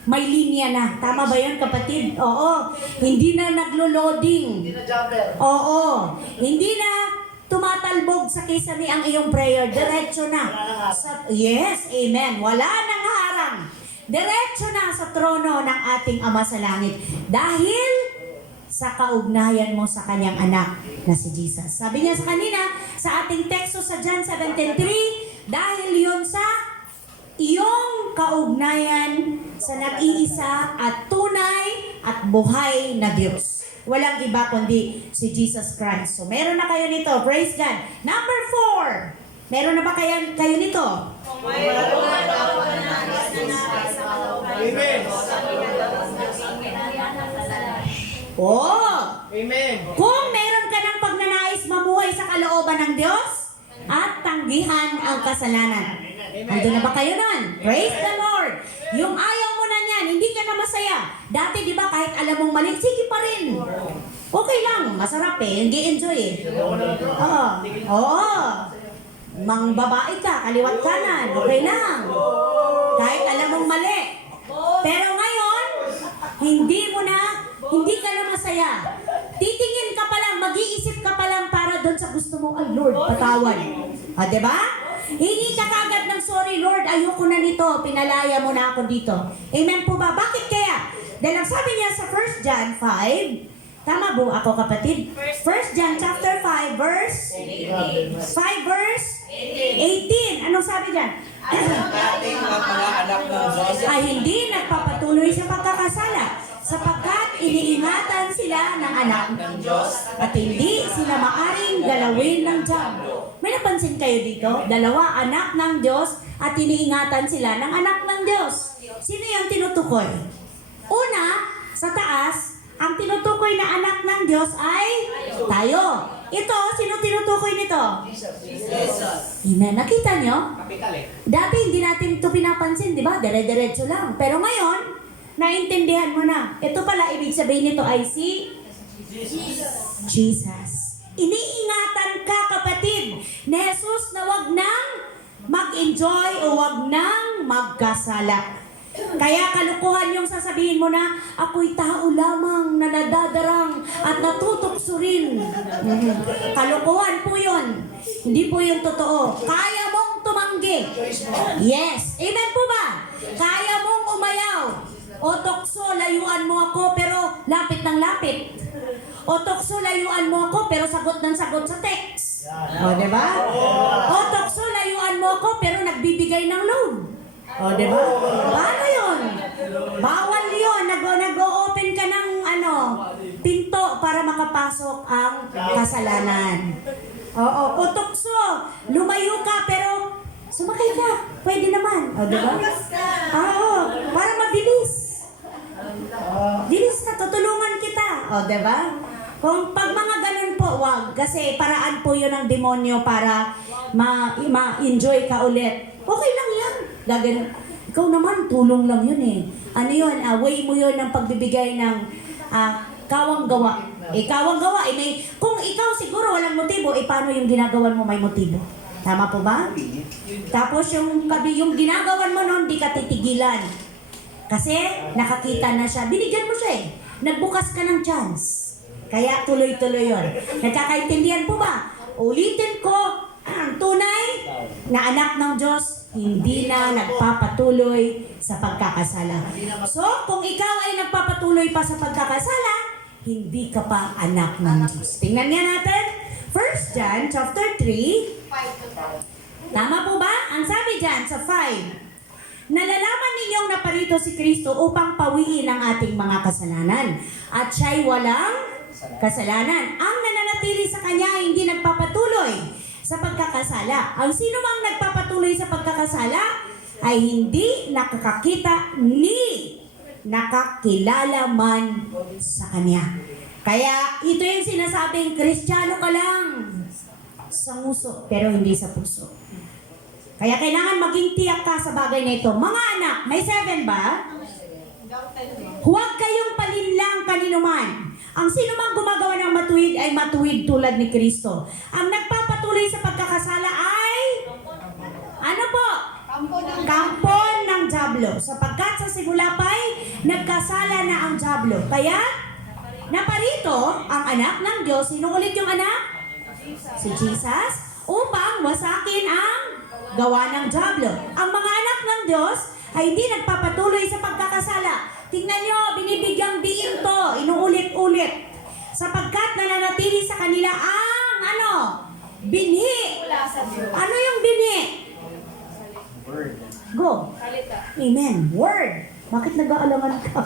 may linya na. Tama ba yun, kapatid? Oo. Hindi na naglo-loading. Hindi na jumper. Oo. Hindi na tumatalbog sa kisame ang iyong prayer. Diretso na. Yes, amen. Wala nang harang. Diretso na sa trono ng ating Ama sa langit. Dahil sa kaugnayan mo sa kanyang anak na si Jesus. Sabi niya sa kanina, sa ating teksto sa John 17:3, dahil yun sa iyong kaugnayan sa nag-iisa at tunay at buhay na Diyos. Walang iba kundi si Jesus Christ. So meron na kayo nito. Praise God. Number 4. Meron na ba kayo nito? Kung mayroon ako na nais na nais sa kalooban ng Diyos, sabi na daw ng Diyos ang pinayana sa lahat. Oh! Amen. Kung meron ka ng pagnanais mamuhay sa kalooban ng Diyos at tanggihan ang kasalanan. Andun na ba kayo nun? Praise the Lord! Yung ayaw mo na niyan, hindi ka na masaya. Dati di ba kahit alam mong mali, sige pa rin. Okay lang, masarap eh, hindi enjoy eh. Oo. Oo. Mang babae ka, kaliwat kanan, okay lang. Kahit alam mong mali. Pero ngayon, hindi ka na masaya. Titingin ka pa lang, mag-iisip ka pa lang para doon sa gusto mo, ay Lord, patawad. O, diba? Hingi ka kagad ng sorry, Lord, ayoko na nito, pinalaya mo na ako dito. Amen po ba? Bakit kaya? Dahil ang sabi niya sa 1 John 5, tama po ako kapatid? 1 John chapter 5 verse 18. Anong sabi dyan? Ating mga anak ng Diyos Ay hindi nagpapatuloy sa pagkakasala sapagkat iniingatan sila ng anak ng Diyos at hindi sila maaring galawin ng diablo. May napansin kayo dito? Dalawa, anak ng Diyos at iniingatan sila ng anak ng Diyos. Sino yung tinutukoy? Una, sa taas, ang tinutukoy na anak ng Diyos ay tayo. Ito, sino tinutukoy nito? Jesus. Amen. Nakita nyo? Kapital eh. Dati hindi natin ito pinapansin, di ba? Dire-diretso lang. Pero ngayon, naintindihan mo na. Ito pala, ibig sabihin nito ay si Jesus. Iniingatan ka, kapatid, ni Jesus na wag nang mag-enjoy o wag nang magkasala. Kaya kalukuhan yung sasabihin mo na, ako'y tao lamang na nadadarang at natutukso rin. Kalukuhan po yun. Hindi po yung totoo. Kaya mong tumanggi. Yes. Amen po ba? Kaya mong umayaw. O tukso, layuan mo ako pero lapit ng lapit. O tukso, layuan mo ako pero sagot ng sagot sa text. O, diba? O tukso, layuan mo ako pero nagbibigay ng loan. O, diba? Paano yun? Bawal yun. Nag-o-open ka ng pinto para makapasok ang kasalanan. Oo. O tukso, lumayo ka pero sumakay ka. Pwede naman. O, diba? Oo. O, diba? Kung pag mga ganun po, wag. Kasi paraan po yun ng demonyo para ma-enjoy ka ulit. Okay lang yan. Gagano. Ikaw naman, tulong lang yun eh. Ano yun? Way mo yun ng pagbibigay ng kawang gawa. Kawang gawa. Kung ikaw siguro walang motibo, paano yung ginagawan mo may motibo? Tama po ba? Tapos yung ginagawan mo noon, di ka titigilan. Kasi nakakita na siya. Binigyan mo siya eh. Nagbukas ka ng chance. Kaya tuloy-tuloy yun. Nagkakaintindihan po ba? Ulitin ko, ang tunay na anak ng Diyos, hindi na nagpapatuloy sa pagkakasala. So, kung ikaw ay nagpapatuloy pa sa pagkakasala, hindi ka pa anak ng Diyos. Tingnan nga natin. 1 John chapter 3. Tama po ba? Ang sabi dyan sa 5. Nalalaman ninyong naparito si Kristo upang pawiin ang ating mga kasalanan. At siya'y walang kasalanan. Ang nananatili sa Kanya ay hindi nagpapatuloy sa pagkakasala. Ang sino mang nagpapatuloy sa pagkakasala ay hindi nakakakita ni nakakilala man sa Kanya. Kaya ito yung sinasabing Kristiyano ka lang sa nguso pero hindi sa puso. Kaya kailangan maging tiyak ka sa bagay na ito. Mga anak, may 7 ba? Huwag kayong palinlang kaninuman. Ang sino mang gumagawa ng matuwid ay matuwid tulad ni Kristo. Ang nagpapatuloy sa pagkakasala ay ano po? Kampon ng diablo. Sapagkat sa simula pa'y nagkasala na ang diablo. Kaya naparito ang anak ng Diyos. Sino ulit yung anak? Si Jesus. Upang wasakin ang gawa ng diablo. Ang mga anak ng Diyos ay hindi nagpapatuloy sa pagkakasala. Tingnan nyo, binibigyang diin to, inuulit-ulit. Sapagkat nananatili sa kanila ang binhi. Ano yung binhi? Word. Go. Amen. Word. Bakit nag-aalaman ka?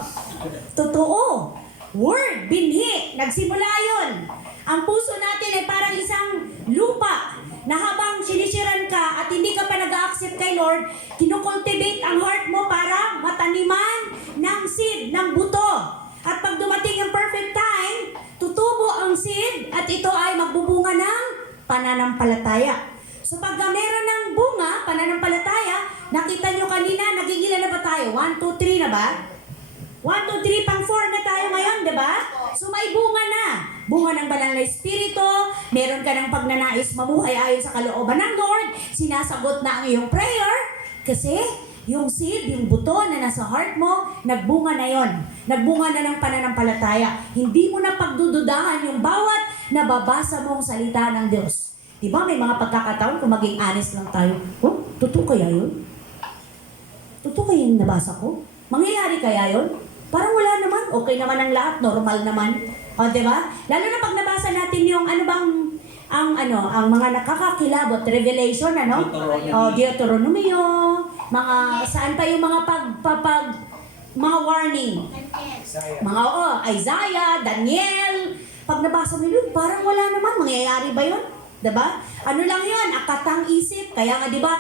Totoo. Word, binhi. Nagsimula yun. Ang puso natin ay parang isang lupa na habang sinisiran ka at hindi ka pa nag-accept kay Lord, kinukultivate ang heart mo para mataniman ng seed, ng buto. At pag dumating ang perfect time, tutubo ang seed at ito ay magbubunga ng pananampalataya. So pag meron ng bunga, pananampalataya, nakita nyo kanina, naging ilan na ba tayo? 1, 2, 3 na ba? 1, 2, 3, pang 4 na tayo ngayon, di ba? So may bunga na. Bunga ng banal na espiritu, meron ka ng pagnanais mamuhay ayon sa kalooban ng Lord, sinasagot na ang iyong prayer, kasi yung seed, yung buto na nasa heart mo, nagbunga na yon. Nagbunga na ng pananampalataya. Hindi mo na pagdududahan yung bawat nababasa mong salita ng Diyos. Diba may mga pagkakataon kung maging honest lang tayo, oh, totoo kaya yun? Totoo kaya yung nabasa ko? Mangyayari kaya yun? Parang wala naman, okay naman ang lahat, normal naman. O, diba? Lalo na pag nabasa natin yung ang mga nakakakilabot, Revelation, Deuteronomio, mga, saan pa yung mga mga warning. Mga, Isaiah, Daniel. Pag nabasa mo yun, parang wala naman, mangyayari ba yun? Diba? Ano lang yun, akatang isip. Kaya nga, diba,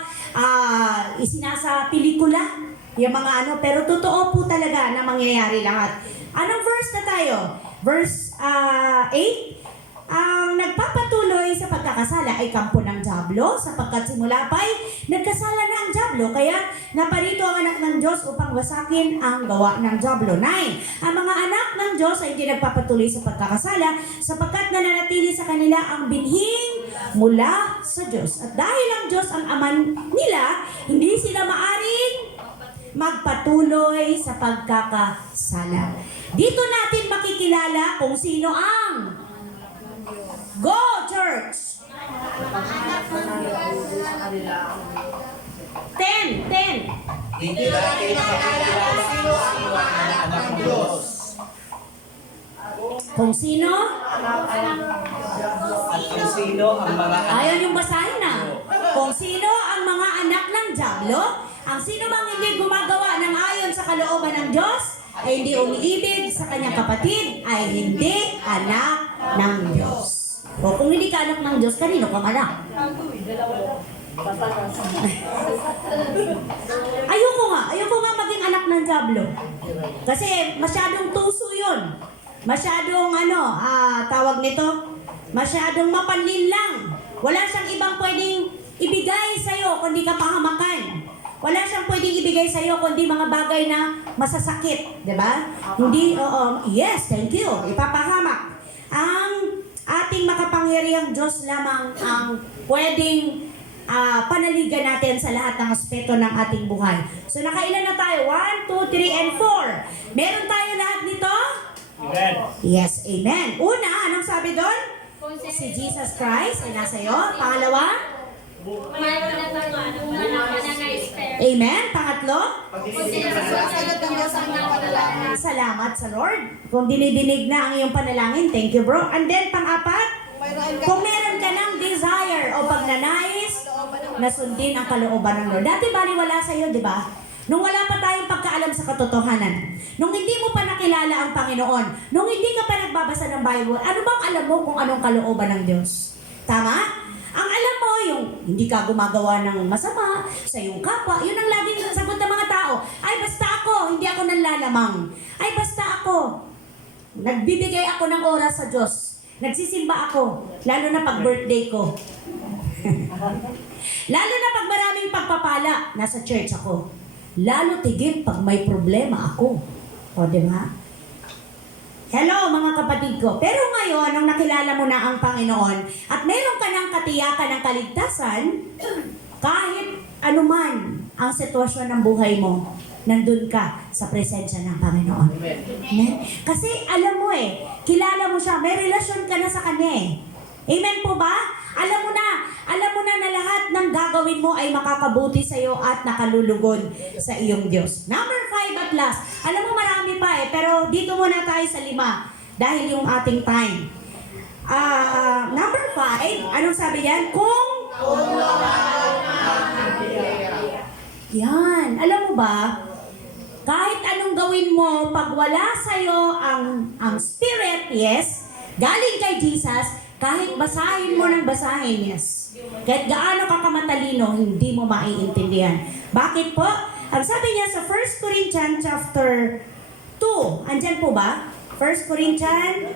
isinasa pelikula, yung mga pero totoo po talaga na mangyayari lahat. Anong verse na tayo? Verse 8, ang nagpapatuloy sa pagkakasala ay kampo ng diablo, sapagkat simula pa'y nagkasala na ang diablo, kaya naparito ang anak ng Diyos upang wasakin ang gawa ng diablo. 9, ang mga anak ng Diyos ay hindi nagpapatuloy sa pagkakasala, sapagkat nananatili sa kanila ang binhing mula sa Diyos. At dahil ang Diyos ang ama nila, hindi sila maaring magpatuloy sa pagkakasala. Dito natin makikilala kung sino ang Go Church! 10. Hindi natin makikilala sino ang mga anak ng Diyos. Kung sino? At kung sino ang mga anak. Ayaw yung basahin na. Kung sino ang mga anak ng diablo, ang sino mang hindi gumagawa ng ayon sa kalooban ng Diyos, ay hindi umiibig sa kanyang kapatid, ay hindi anak ng Diyos. O kung hindi ka anak ng Diyos, kanino kang anak? Ayoko nga maging anak ng diablo. Kasi masyadong tuso yun. masyadong tawag nito, masyadong mapanlin lang. Wala siyang ibang pwedeng ibigay sa'yo kundi kapahamakan. Wala siyang pwedeng ibigay sa'yo kundi mga bagay na masasakit. Diba? Hindi, yes, thank you. Ipapahamak. Ang ating makapangyarihang Diyos lamang ang pwedeng panaligan natin sa lahat ng aspeto ng ating buhay. So nakailan na tayo? 1, 2, 3, and 4. Meron tayo lahat nito? Amen. Yes, amen. Una, anong sabi doon? Si Jesus Christ ay nasa iyo. Pangalawa? Mayroon na pananais. Amen. Pangatlo? Sagot ng Diyos ang panalangin. Salamat sa Lord. Kung dinidinig na ang iyong panalangin, thank you bro. And then pang-apat, kung meron ka ng desire o pagnanais na sundin ang kalooban ng Lord. Dati baliwala sa iyo, di ba? Nung wala pa tayong pagkaalam sa katotohanan, nung hindi mo pa nakilala ang Panginoon, nung hindi ka pa nagbabasa ng Bible, ano bang alam mo kung anong kalooban ng Diyos? Tama? Ang alam mo, yung hindi ka gumagawa ng masama sa iyong kapwa, yun ang laging sagot ng mga tao. Ay, basta ako, hindi ako nanlalamang. Ay, basta ako. Nagbibigay ako ng oras sa Diyos. Nagsisimba ako, lalo na pag birthday ko. Lalo na pag maraming pagpapala, nasa church ako. Lalo tigit pag may problema ako. O, di ba? Hello mga kapatid ko. Pero ngayon, nung nakilala mo na ang Panginoon at meron ka ng katiyakan ng kaligtasan, kahit anuman ang sitwasyon ng buhay mo, nandun ka sa presensya ng Panginoon. Amen? Kasi alam mo kilala mo siya, may relasyon ka na sa Kanya Amen po ba? Alam mo na na lahat ng gagawin mo ay makakabuti sa iyo at nakalulugod sa iyong Diyos. Number 5 at last. Alam mo marami pa pero dito muna tayo sa 5 dahil yung ating time. Number 5, anong sabi yan? Yan. Alam mo ba, kahit anong gawin mo, pag wala sa'yo ang Spirit, yes, galing kay Jesus, kahit basahin mo ng basahin, yes. Kahit gaano ka kamatalino, hindi mo maiintindihan. Bakit po? Ang sabi niya sa 1 Corinthians chapter 2, andyan po ba? 1 Corinthians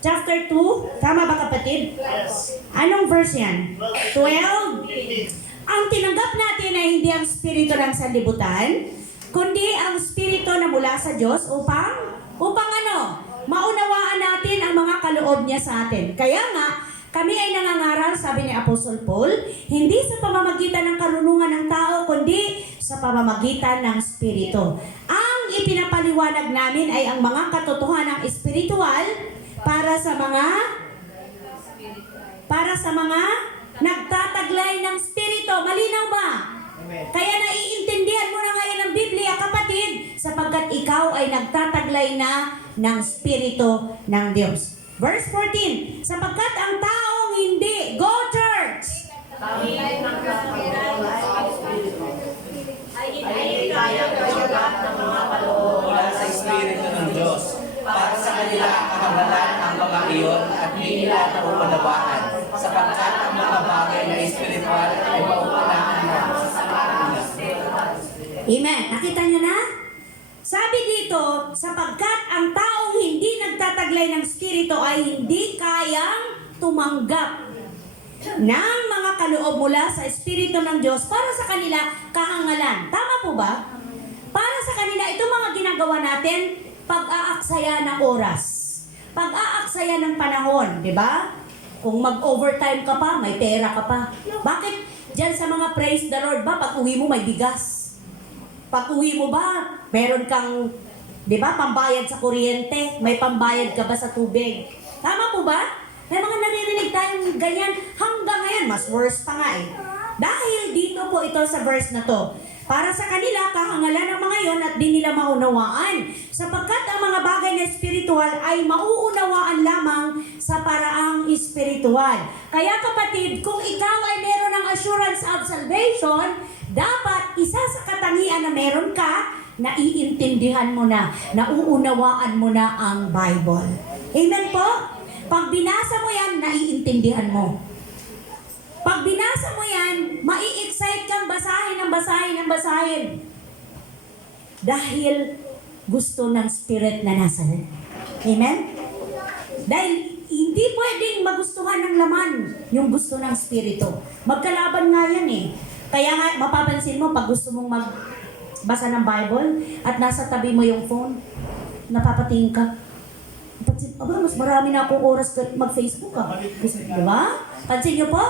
chapter 2, tama ba kapatid? Yes. Anong verse yan? 12? Ang tinanggap natin ay hindi ang spirito ng sanlibutan, kundi ang spirito na mula sa Diyos upang maunawaan natin ang mga kaloob niya sa atin. Kaya nga, kami ay nangangaral, sabi ni Apostol Paul, hindi sa pamamagitan ng karunungan ng tao, kundi sa pamamagitan ng Espiritu. Ang ipinapaliwanag namin ay ang mga katotohanan espiritual para sa mga nagtataglay ng Espiritu. Malinaw ba? Kaya naiintindihan mo na ngayon ang Biblia, kapatid, sapagkat ikaw ay nagtataglay na ng Espiritu ng Diyos. Verse 14, sapagkat ang taong hindi, go church! Ay hindi kaya gayagat ng mga kalooban Mula sa Espiritu ng Diyos, para sa kanila kakabalan ang mga iyon at di nila nauunawaan, sapagkat ang mga bagay na espiritual ay mauunahan na sa Amen. Nakita niyo na? Sabi dito, sapagkat ang taong hindi nagtataglay ng Espiritu ay hindi kayang tumanggap ng mga kaloob mula sa Espiritu ng Diyos para sa kanila kahangalan. Tama po ba? Para sa kanila, ito mga ginagawa natin, pag-aaksaya ng oras, pag-aaksaya ng panahon, di ba? Kung mag-overtime ka pa, may pera ka pa. Bakit dyan sa mga praise the Lord ba, pag uwi mo may bigas? Pag uwi mo ba, meron kang, di ba, pambayad sa kuryente, may pambayad ka ba sa tubig? Tama po ba? May mga naririnig tayong ganyan hanggang ngayon, mas worse pa nga Dahil dito po ito sa verse na to, para sa kanila, kahangalan ng mga yon at di nila maunawaan, sapagkat ang mga bagay na espiritual ay mauunawaan lamang sa paraang espiritual. Kaya kapatid, kung ikaw ay meron ng assurance of salvation, dapat isa sa katangian na meron ka, naiintindihan mo na, nauunawaan mo na ang Bible. Amen po? Pag binasa mo yan, naiintindihan mo. Pag binasa mo yan, mai-excite kang basahin. Dahil gusto ng Spirit na nasa Amen? Dahil hindi pwedeng magustuhan ng laman yung gusto ng Espiritu. Magkalaban nga yan eh. Kaya nga, mapapansin mo, pag gusto mong magbasa ng Bible at nasa tabi mo yung phone, napapatingin ka. Pansin, aba, mas marami na akong oras mag-Facebook Diba? Pansin niyo po?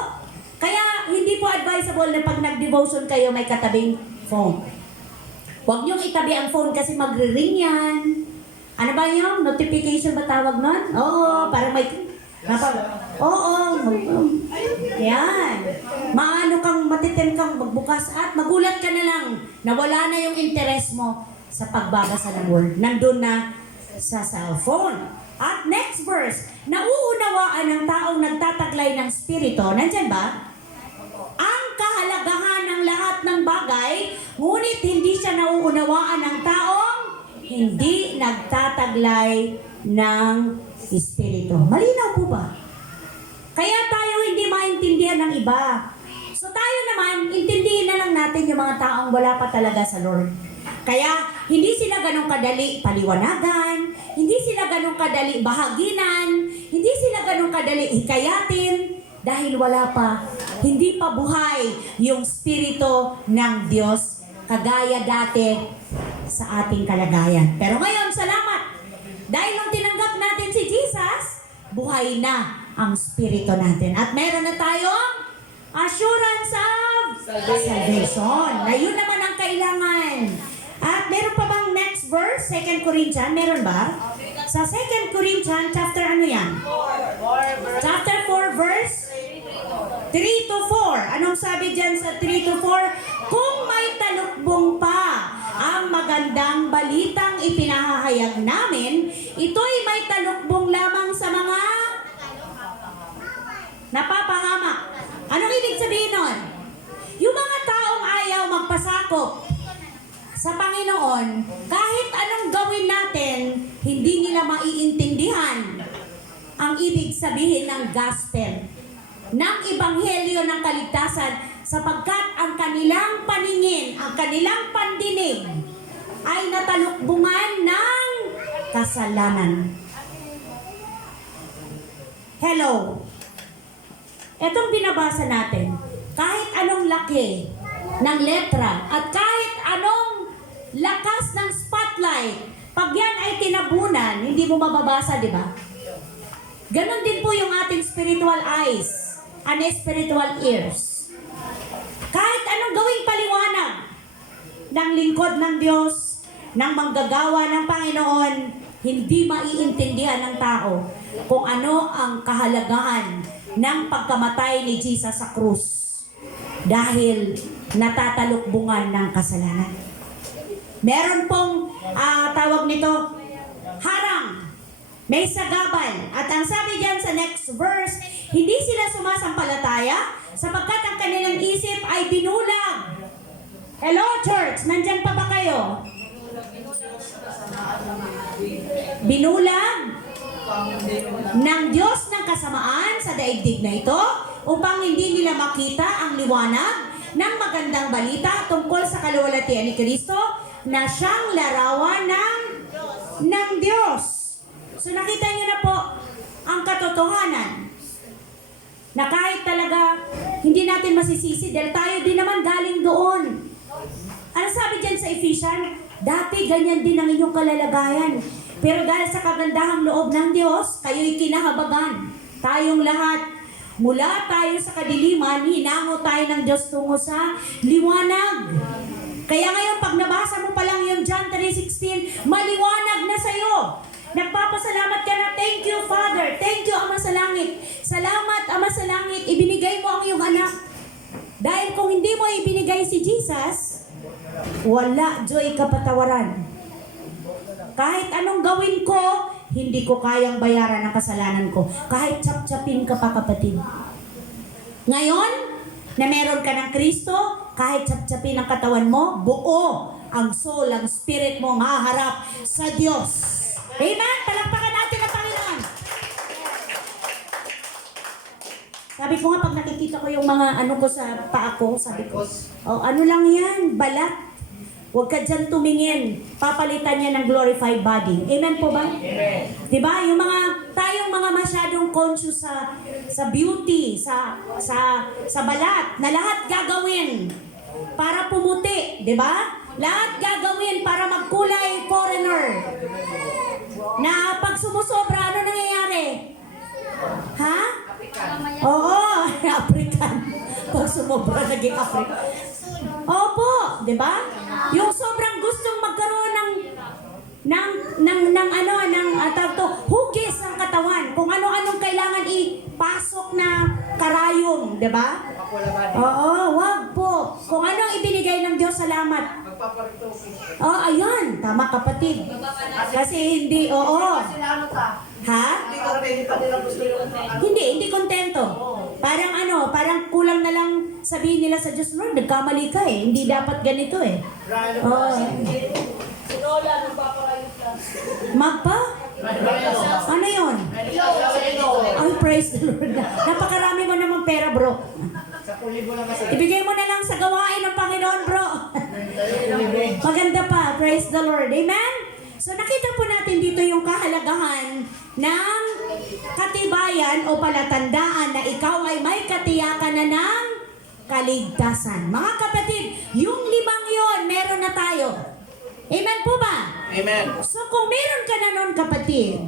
Kaya hindi po advisable na pag nag-devotion kayo may katabing phone. Huwag niyong itabi ang phone kasi magre-ring yan. Ano ba yun? Notification ba tawag nun? Oo, parang may... Yan. Maano kang matitim kang magbukas at magulat ka na lang na wala na yung interest mo sa pagbabasa ng word. Nandun na sa cellphone. At next verse, nauunawaan ng taong nagtataglay ng spirito. Nandyan ba? Ang kahalagahan ng lahat ng bagay, ngunit hindi siya nauunawaan ng taong hindi nagtataglay ng Espiritu. Malinaw po ba? Kaya tayo hindi maintindihan ng iba. So tayo naman, intindihin na lang natin yung mga taong wala pa talaga sa Lord. Kaya hindi sila ganong kadali paliwanagan, hindi sila ganong kadali bahaginan, hindi sila ganong kadali hikayatin, dahil wala pa, hindi pa buhay yung Espiritu ng Diyos kagaya dati sa ating kalagayan. Pero ngayon, salamat! Dahil nung tinanggap natin si Jesus, buhay na ang Espiritu natin. At meron na tayong assurance of salvation. Na yun naman ang kailangan. At meron pa bang next verse? 2 Corinthians, meron ba? Sa 2 Corinthians, chapter ano yan? Chapter 4, verse 3 to 4. Anong sabi dyan sa 3 to 4? Kung may talukbong pa ang magandang balitang ipinahahayag namin, ito'y may talukbong lamang sa mga napapahamak. Anong ibig sabihin nun? Yung mga taong ayaw magpasakop sa Panginoon, kahit anong gawin natin, hindi nila maiintindihan ang ibig sabihin ng gospel, ng ebanghelyo ng kaligtasan, sapagkat ang kanilang paningin, ang kanilang pandinig ay natalukbungan ng kasalanan. Hello. Etong binabasa natin, kahit anong laki ng letra at kahit anong lakas ng spotlight, pag yan ay tinabunan, hindi mo mababasa, di ba? Ganon din po yung ating spiritual eyes and spiritual ears. Kahit anong gawing paliwanag ng lingkod ng Diyos, ng manggagawa ng Panginoon, hindi maiintindihan ng tao kung ano ang kahalagahan ng pagkamatay ni Jesus sa krus dahil natatalukbungan ng kasalanan. Meron pong tawag nito, harang, may sagabal. At ang sabi diyan sa next verse, hindi sila sumasampalataya sapagkat ang kanilang isip ay binulag. Hello church, nandyan pa ba kayo? Binulag ng Diyos ng kasamaan sa daigdig na ito upang hindi nila makita ang liwanag ng magandang balita tungkol sa kaluwalhatian ni Kristo na siyang larawan ng Diyos. So nakita niyo na po ang katotohanan na kahit talaga hindi natin masisisi dahil tayo din naman galing doon. Ano sabi dyan sa Ephesians? Dati ganyan din ang inyong kalalagayan. Pero dahil sa kagandahang loob ng Diyos, kayo'y kinahabagan. Tayong lahat, mula tayo sa kadiliman, hinango tayo ng Diyos tungo sa liwanag. Kaya ngayon, pag nabasa mo pa lang yung John 3:16, maliwanag na sa'yo. Nagpapasalamat ka na, thank you Father, thank you Ama sa Langit. Salamat Ama sa Langit, ibinigay mo ang iyong anak. Dahil kung hindi mo ibinigay si Jesus, wala joy kapatawaran. Kahit anong gawin ko, hindi ko kayang bayaran ang kasalanan ko. Kahit tsap-tsapin ka pa kapatid. Ngayon, na meron ka ng Kristo, kahit tsap-tsapin ang katawan mo, buo ang soul, ang spirit mo haharap sa Diyos. Amen? Palakpakan natin ang Panginoon. Sabi ko nga, pag nakikita ko yung mga ano ko sa paa ko, sabi ko, oh, ano lang yan, balat. Huwag ka dyan tumingin. Papalitan niya ng glorified body. Amen po ba? Amen. Diba? Yung tayong mga masyadong conscious sa beauty, sa balat, na lahat gagawin para pumuti. Diba? Lahat gagawin para magkulay foreigner. Na pag sumusobra, ano nangyayari? Ha? Oo, African. Pag sumobra, naging African. Opo, di ba? Yung sobrang gustong magkaroon hugis ng katawan. Kung ano-anong kailangan ipasok na karayom, di ba? Oo, wag po. Kung anong ibinigay ng Diyos, salamat. Oh, ayan. Tama, kapatid. Kasi hindi, oo. Ha? Hindi kontento. Parang kulang na lang sabihin nila sa Diyos, Lord, nagkamali ka eh. Hindi dapat ganito eh. Oh. Magpa? Ano yun? Ay, praise the Lord. Napakarami mo namang pera, bro. Ibigay mo na lang sa gawain ng Panginoon, bro. Maganda pa. Praise the Lord. Amen? So nakita po natin dito yung kahalagahan ng katibayan o palatandaan na ikaw ay may katiyakan na ng kaligtasan. Mga kapatid, yung 5 yon meron na tayo. Amen po ba? Amen. So kung meron ka na nun, kapatid,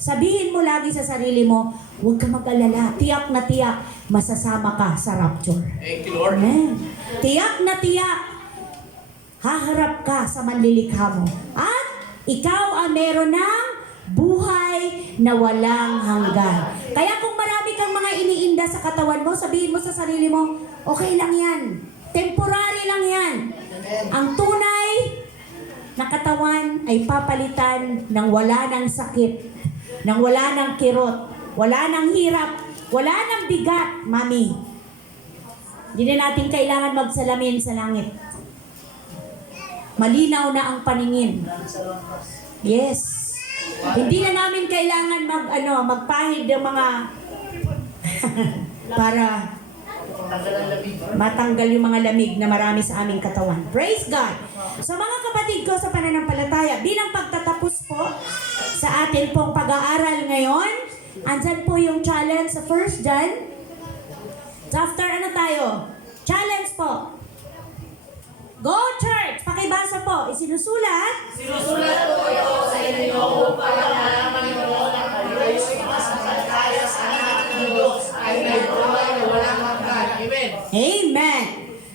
sabihin mo lagi sa sarili mo, huwag ka mag-alala, tiyak na tiyak, masasama ka sa rapture. Thank you, Lord. Amen. Tiyak na tiyak, haharap ka sa manlilikha mo. At ikaw ang meron ng buhay na walang hanggan. Kaya kung marami kang mga iniinda sa katawan mo, sabihin mo sa sarili mo, okay lang yan. Temporary lang yan. Ang tunay na katawan ay papalitan ng wala ng sakit, ng wala ng kirot, wala ng hirap, wala ng bigat, mami. Hindi na natin kailangan magsalamin sa langit. Malinaw na ang paningin. Yes. Hindi na namin kailangan magpahid ng mga para matanggal yung mga lamig na marami sa aming katawan. Praise God! So mga kapatid ko sa pananampalataya, bilang pagtatapos po sa atin pong pag-aaral ngayon, andyan po yung challenge sa 1 John. So after tayo? Challenge po. Go church! Pakibasa po. Isinusulat. Sinusulat ko ito sa inyo upang malaman niyo na kayo'y sumasampalataya sa anak ng Diyos ay may buhay na walang hanggan. Amen. Amen.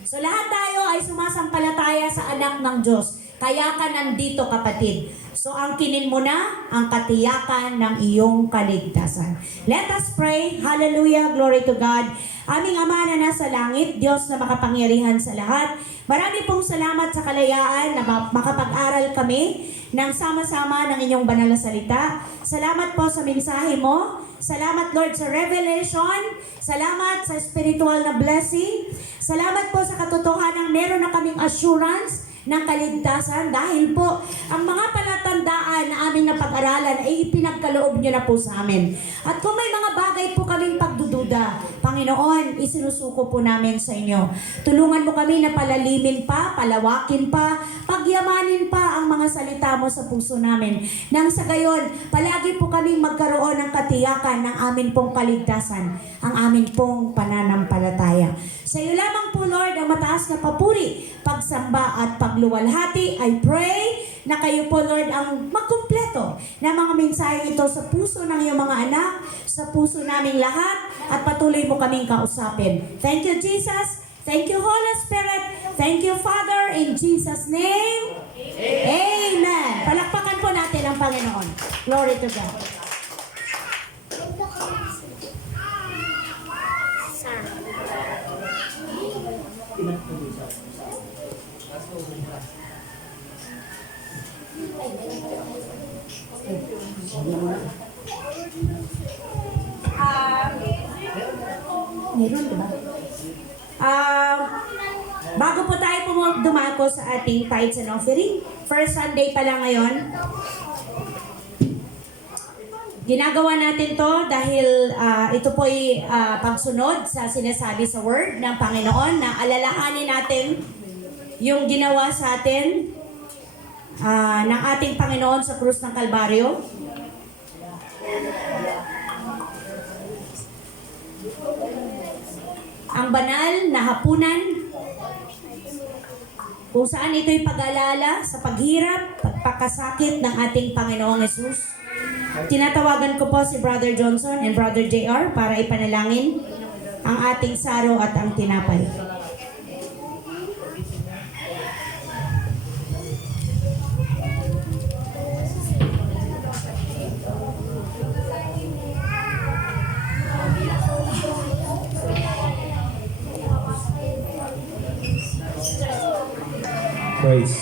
So lahat tayo ay sumasampalataya sa anak ng Diyos. Kaya ka nandito, kapatid. So angkinin mo na ang katiyakan ng iyong kaligtasan. Let us pray. Hallelujah. Glory to God. Aming Ama na nasa langit, Diyos na makapangyarihan sa lahat. Marami pong salamat sa kalayaan na makapag-aral kami ng sama-sama ng inyong banal na salita. Salamat po sa mensahe mo. Salamat, Lord, sa revelation. Salamat sa spiritual na blessing. Salamat po sa katotohanan meron na kaming assurance ng kaligtasan dahil po ang mga palatandaan na aming napag-aralan ay ipinagkaloob nyo na po sa amin. At kung may mga bagay po kaming pagdududa, Panginoon, isinusuko po namin sa inyo. Tulungan mo kami na palalimin pa, palawakin pa, pagyamanin pa ang mga salita mo sa puso namin. Nang sa gayon, palagi po kaming magkaroon ng katiyakan ng amin pong kaligtasan, ang amin pong pananampalataya. Sa iyo lamang po, Lord, ang mataas na papuri, pagsamba at pagluwalhati. I pray na kayo po, Lord, ang magkumpleto na mga mensahe ito sa puso ng iyong mga anak, sa puso naming lahat, at patuloy mo kaming kausapin. Thank you, Jesus. Thank you, Holy Spirit. Thank you, Father. In Jesus' name, Amen. Palakpakan po natin ang Panginoon. Glory to God. Meron, diba? Bago po tayo dumako sa ating tithes and offering, first Sunday pa lang ngayon, ginagawa natin to dahil ito po'y pagsunod sa sinasabi sa word ng Panginoon na alalahanin natin yung ginawa sa atin ng ating Panginoon sa krus ng Kalbaryo. Ang banal na hapunan kung saan ito'y pag-alala sa paghirap, pagpakasakit ng ating Panginoong Yesus. Tinatawagan ko po si Brother Johnson and Brother JR para ipanalangin ang ating saro at ang tinapay. Praise.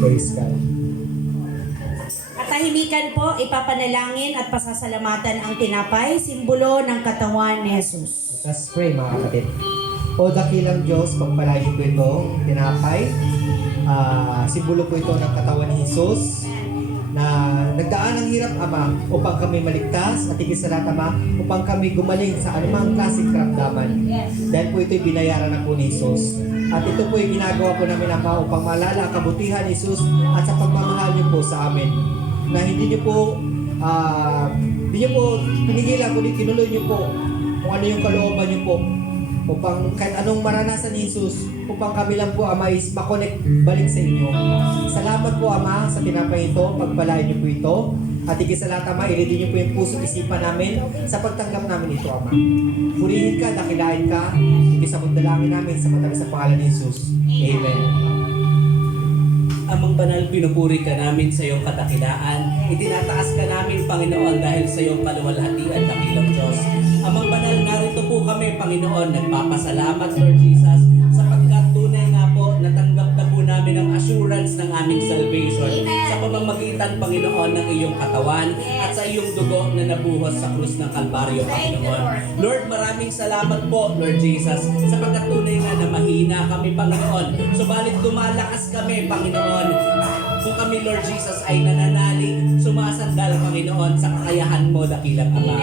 Praise God. Katahimikan po, ipapanalangin at pasasalamatan ang tinapay, simbolo ng katawan ni Jesus. Let's pray mga kapatid. O dakilang Diyos, pagpalain po ito, tinapay. Simbolo po ito ng katawan ni Jesus na nagdaan ng hirap, Ama, upang kami maligtas at higit sa lahat, Ama, upang kami gumaling sa anumang klaseng karamdaman. Dahil po ito'y binayaran na po ni Jesus. At ito po'y ginagawa po namin, Ama, upang maalala ang kabutihan ni Jesus at sa pagmamahal niyo po sa amin. Na hindi niyo po pinigilan, kundi tinuloy niyo po kung ano yung kalooban niyo po upang kahit anong maranasan ni Jesus, upang kami lang po, Ama, is makonect balik sa inyo. Salamat po, Ama, sa tinapay ito, pagpalain niyo po ito. At higit sa lahat, Ama, ilidin niyo po yung puso isipan namin sa pagtanggap namin ito, Ama. Purihin ka, dakilain ka, higit sa magdalangin namin sa matamis sa pangalan ni Jesus. Amen. Amang banal, pinupuri ka namin sa iyong kadakilaan. Itinataas ka namin, Panginoon, dahil sa iyong kaluwalhatian, dakilang Diyos. Amang banal, narito po kami, Panginoon, nagpapasalamat, Lord Jesus, sapagkat tunay nga po, natanggap na po namin ang assurance ng aming salvation. Amen. Sa pamamagitan, Panginoon, ng iyong katawan at sa iyong dugo na nabuhos sa krus ng Kalbaryo, Panginoon. Lord, maraming salamat po, Lord Jesus, sapagkat tunay nga na mahina kami, Panginoon. Subalit lumalakas kami, Panginoon. Kung kami, Lord Jesus, ay nananalig, sumasandal, Panginoon, sa kakayahan mo, dakilang Ama.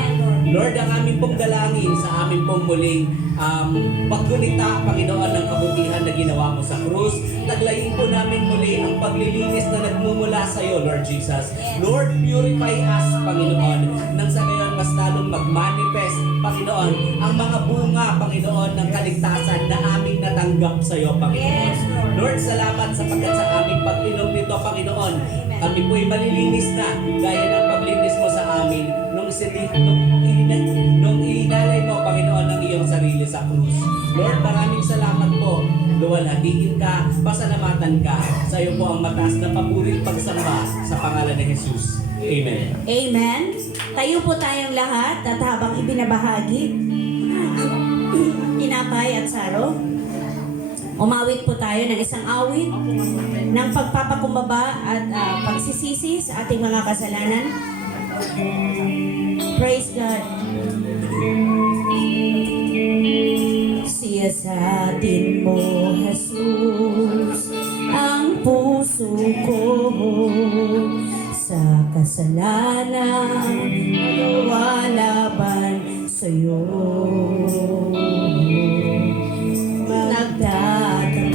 Lord, ang aming pong dalangin sa aming pong muling paggunita, Panginoon, ng kabutihan na ginawa mo sa krus. Naglayin po namin muli ang paglilinis na nagmumula sa iyo, Lord Jesus. Lord, purify us, Panginoon, nang sa ngayon mas lalong mag-manifest, Panginoon, ang mga bunga, Panginoon, ng kaligtasan na aming natanggap sa iyo, Panginoon. Lord, salamat sapagkat sa aming pag-inom nito, Panginoon, kami po'y malilinis na gaya ng paglinis mo sa amin nung ihinalay mo, Panginoon, ng iyong sarili sa krus. Lord, maraming salamat po. Luwalhatiin ka, pasalamatan ka. Sa iyo po ang mataas na papurit pagsamba sa pangalan ni Jesus. Amen. Amen. Tayo po tayong lahat at habang ibinabahagi ang tinapay at saro, umawit po tayo ng isang awit ng pagpapakumbaba at pagsisisi sa ating mga kasalanan. Praise God. Siyasatin mo, Jesus, ang puso ko sa kasalanan lumalaban sa'yo. Nagtataka,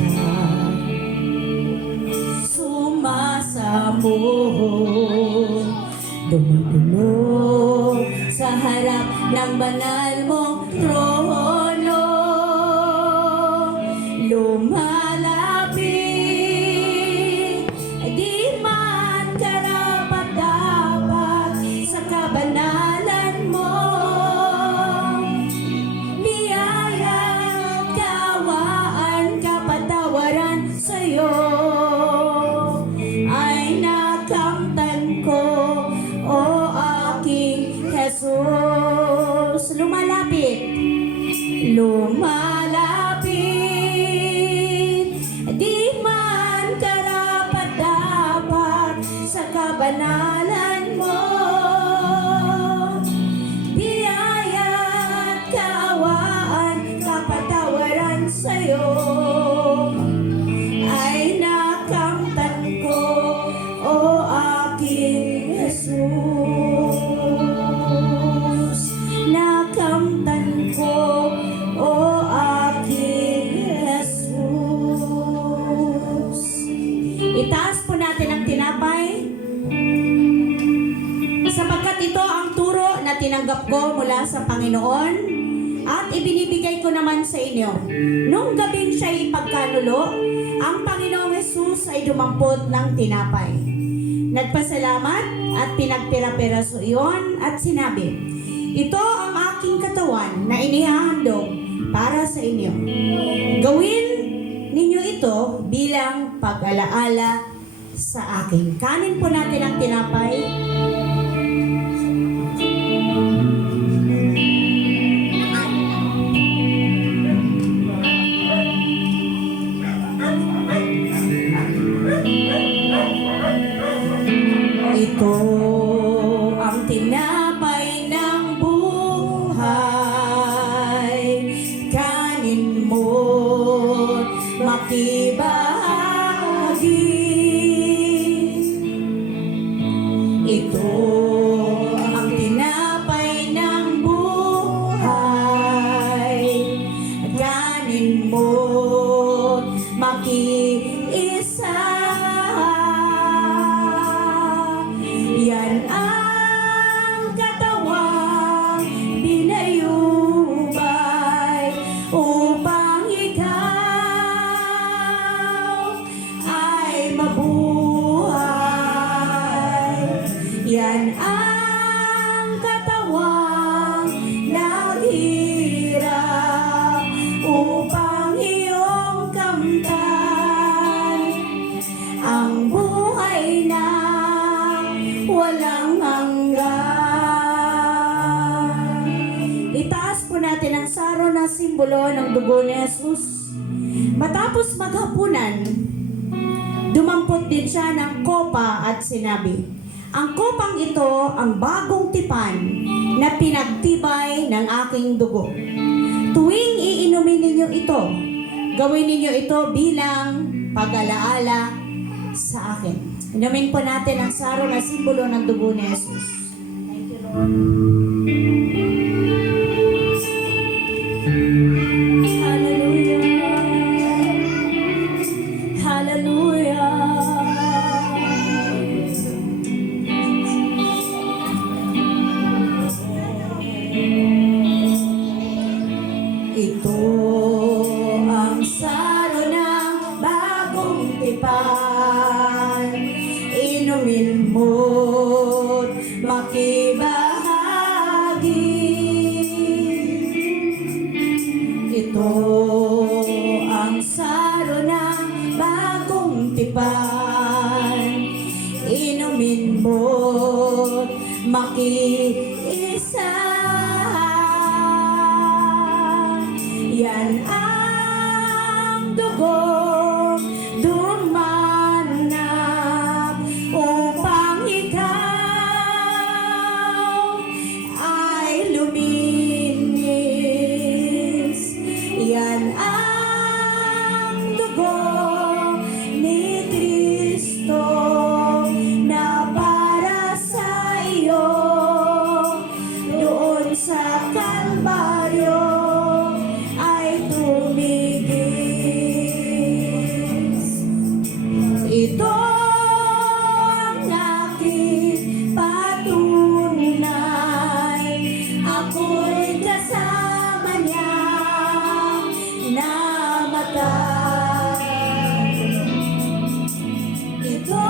sumasamo, dumudulog sa harap ng banal mong trono. Lumalapit, di man karapat-dapat sa kabanalan mo. Biyaya, kawaan, kapatawaran sa'yo ay nakamtan ko, o aking Jesus. Lumalapit, di man karapat-dapat sa kabanalan mo. Biyaya at kaawaan, kapatawaran sa'yo ay nakamtan ko, o aking Jesus. Nakamtan ko, o aking tinanggap ko mula sa Panginoon at ibinibigay ko naman sa inyo. Nung gabing siya'y ipagkanulo, ang Panginoong Hesus ay dumampot ng tinapay. Nagpasalamat at pinagpira-piraso iyon at sinabi, ito ang aking katawan na inihahandog para sa inyo. Gawin ninyo ito bilang pag-alaala sa akin. Kanin po natin ang tinapay. Ito ang tinapay ng buhay. Kanin mo, makibahagi. Ito ang tinapay ng buhay. Kanin mo, makiisa. Yan ang katawang binayubay upang ikaw ay mabuhay. Yan ang katawang naghirap upang iyong kamtan ang buhay na walang hanggan. Itaas po natin ang saro na simbolo ng dugo ni Jesus. Matapos maghapunan, dumampot din siya ng kopa at sinabi, ang kopang ito ang bagong tipan na pinagtibay ng aking dugo. Tuwing iinumin ninyo ito, gawin ninyo ito bilang pag-alaala sa akin. Inumin po natin ang saro na simbolo ng dugo ni Jesus. Thank you, Lord. Hallelujah. Hallelujah. Ito ang saro ng bagong tipan. Inumin mo't makibahagi. Ito ang saro ng bagong tipan. Inumin mo't makiisa. Yan ang dugo dumanap upang ikaw ay luminis. Yan ang dugo ni Kristo na para sa iyo doon sa Kalbaryo ay tumigis. Ito ang aking patunay, ako'y kasama niya namatay. Ito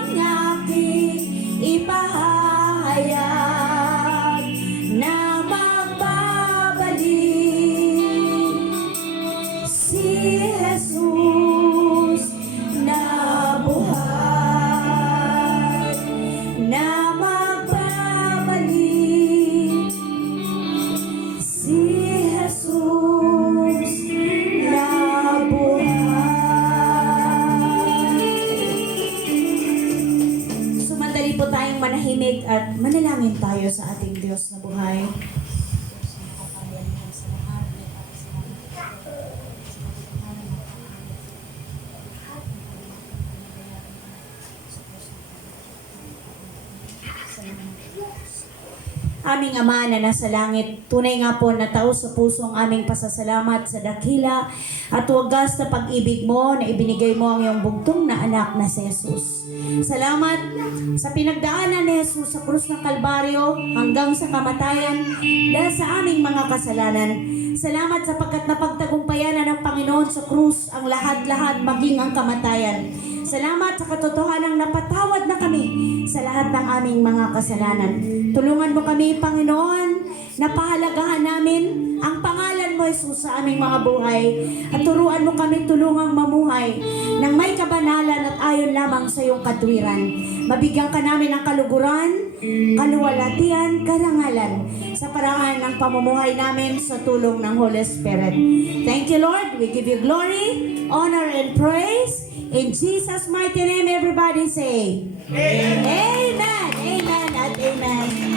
ang aking ipahayag na magbabalik si Jesus na buhay, na magbabalik si Jesus na buhay. Sumandali po tayong manahimik at manalangin tayo sa ating Diyos na buhay. Aming Ama na nasa langit, tunay nga po na taos sa puso ang aming pasasalamat sa dakila at wagas na pag-ibig mo na ibinigay mo ang iyong bugtong na anak na si Jesus. Salamat sa pinagdaanan ni Jesus sa krus ng Kalbaryo hanggang sa kamatayan dahil sa aming mga kasalanan. Salamat sapagkat napagtagumpayan ng Panginoon sa krus ang lahat-lahat maging ang kamatayan. Salamat sa katotohanang napatawad na kami sa lahat ng aming mga kasalanan. Tulungan mo kami, Panginoon, na pahalagahan namin ang pangalan mo, Jesus, sa aming mga buhay. At turuan mo kami tulungang mamuhay ng may kabanalan at ayon lamang sa iyong katwiran. Mabigyan ka namin ng kaluguran, kaluwalhatian, karangalan sa paraan ng pamumuhay namin sa tulong ng Holy Spirit. Thank you, Lord. We give you glory, honor, and praise. In Jesus' mighty name, everybody say, Amen. Amen and amen.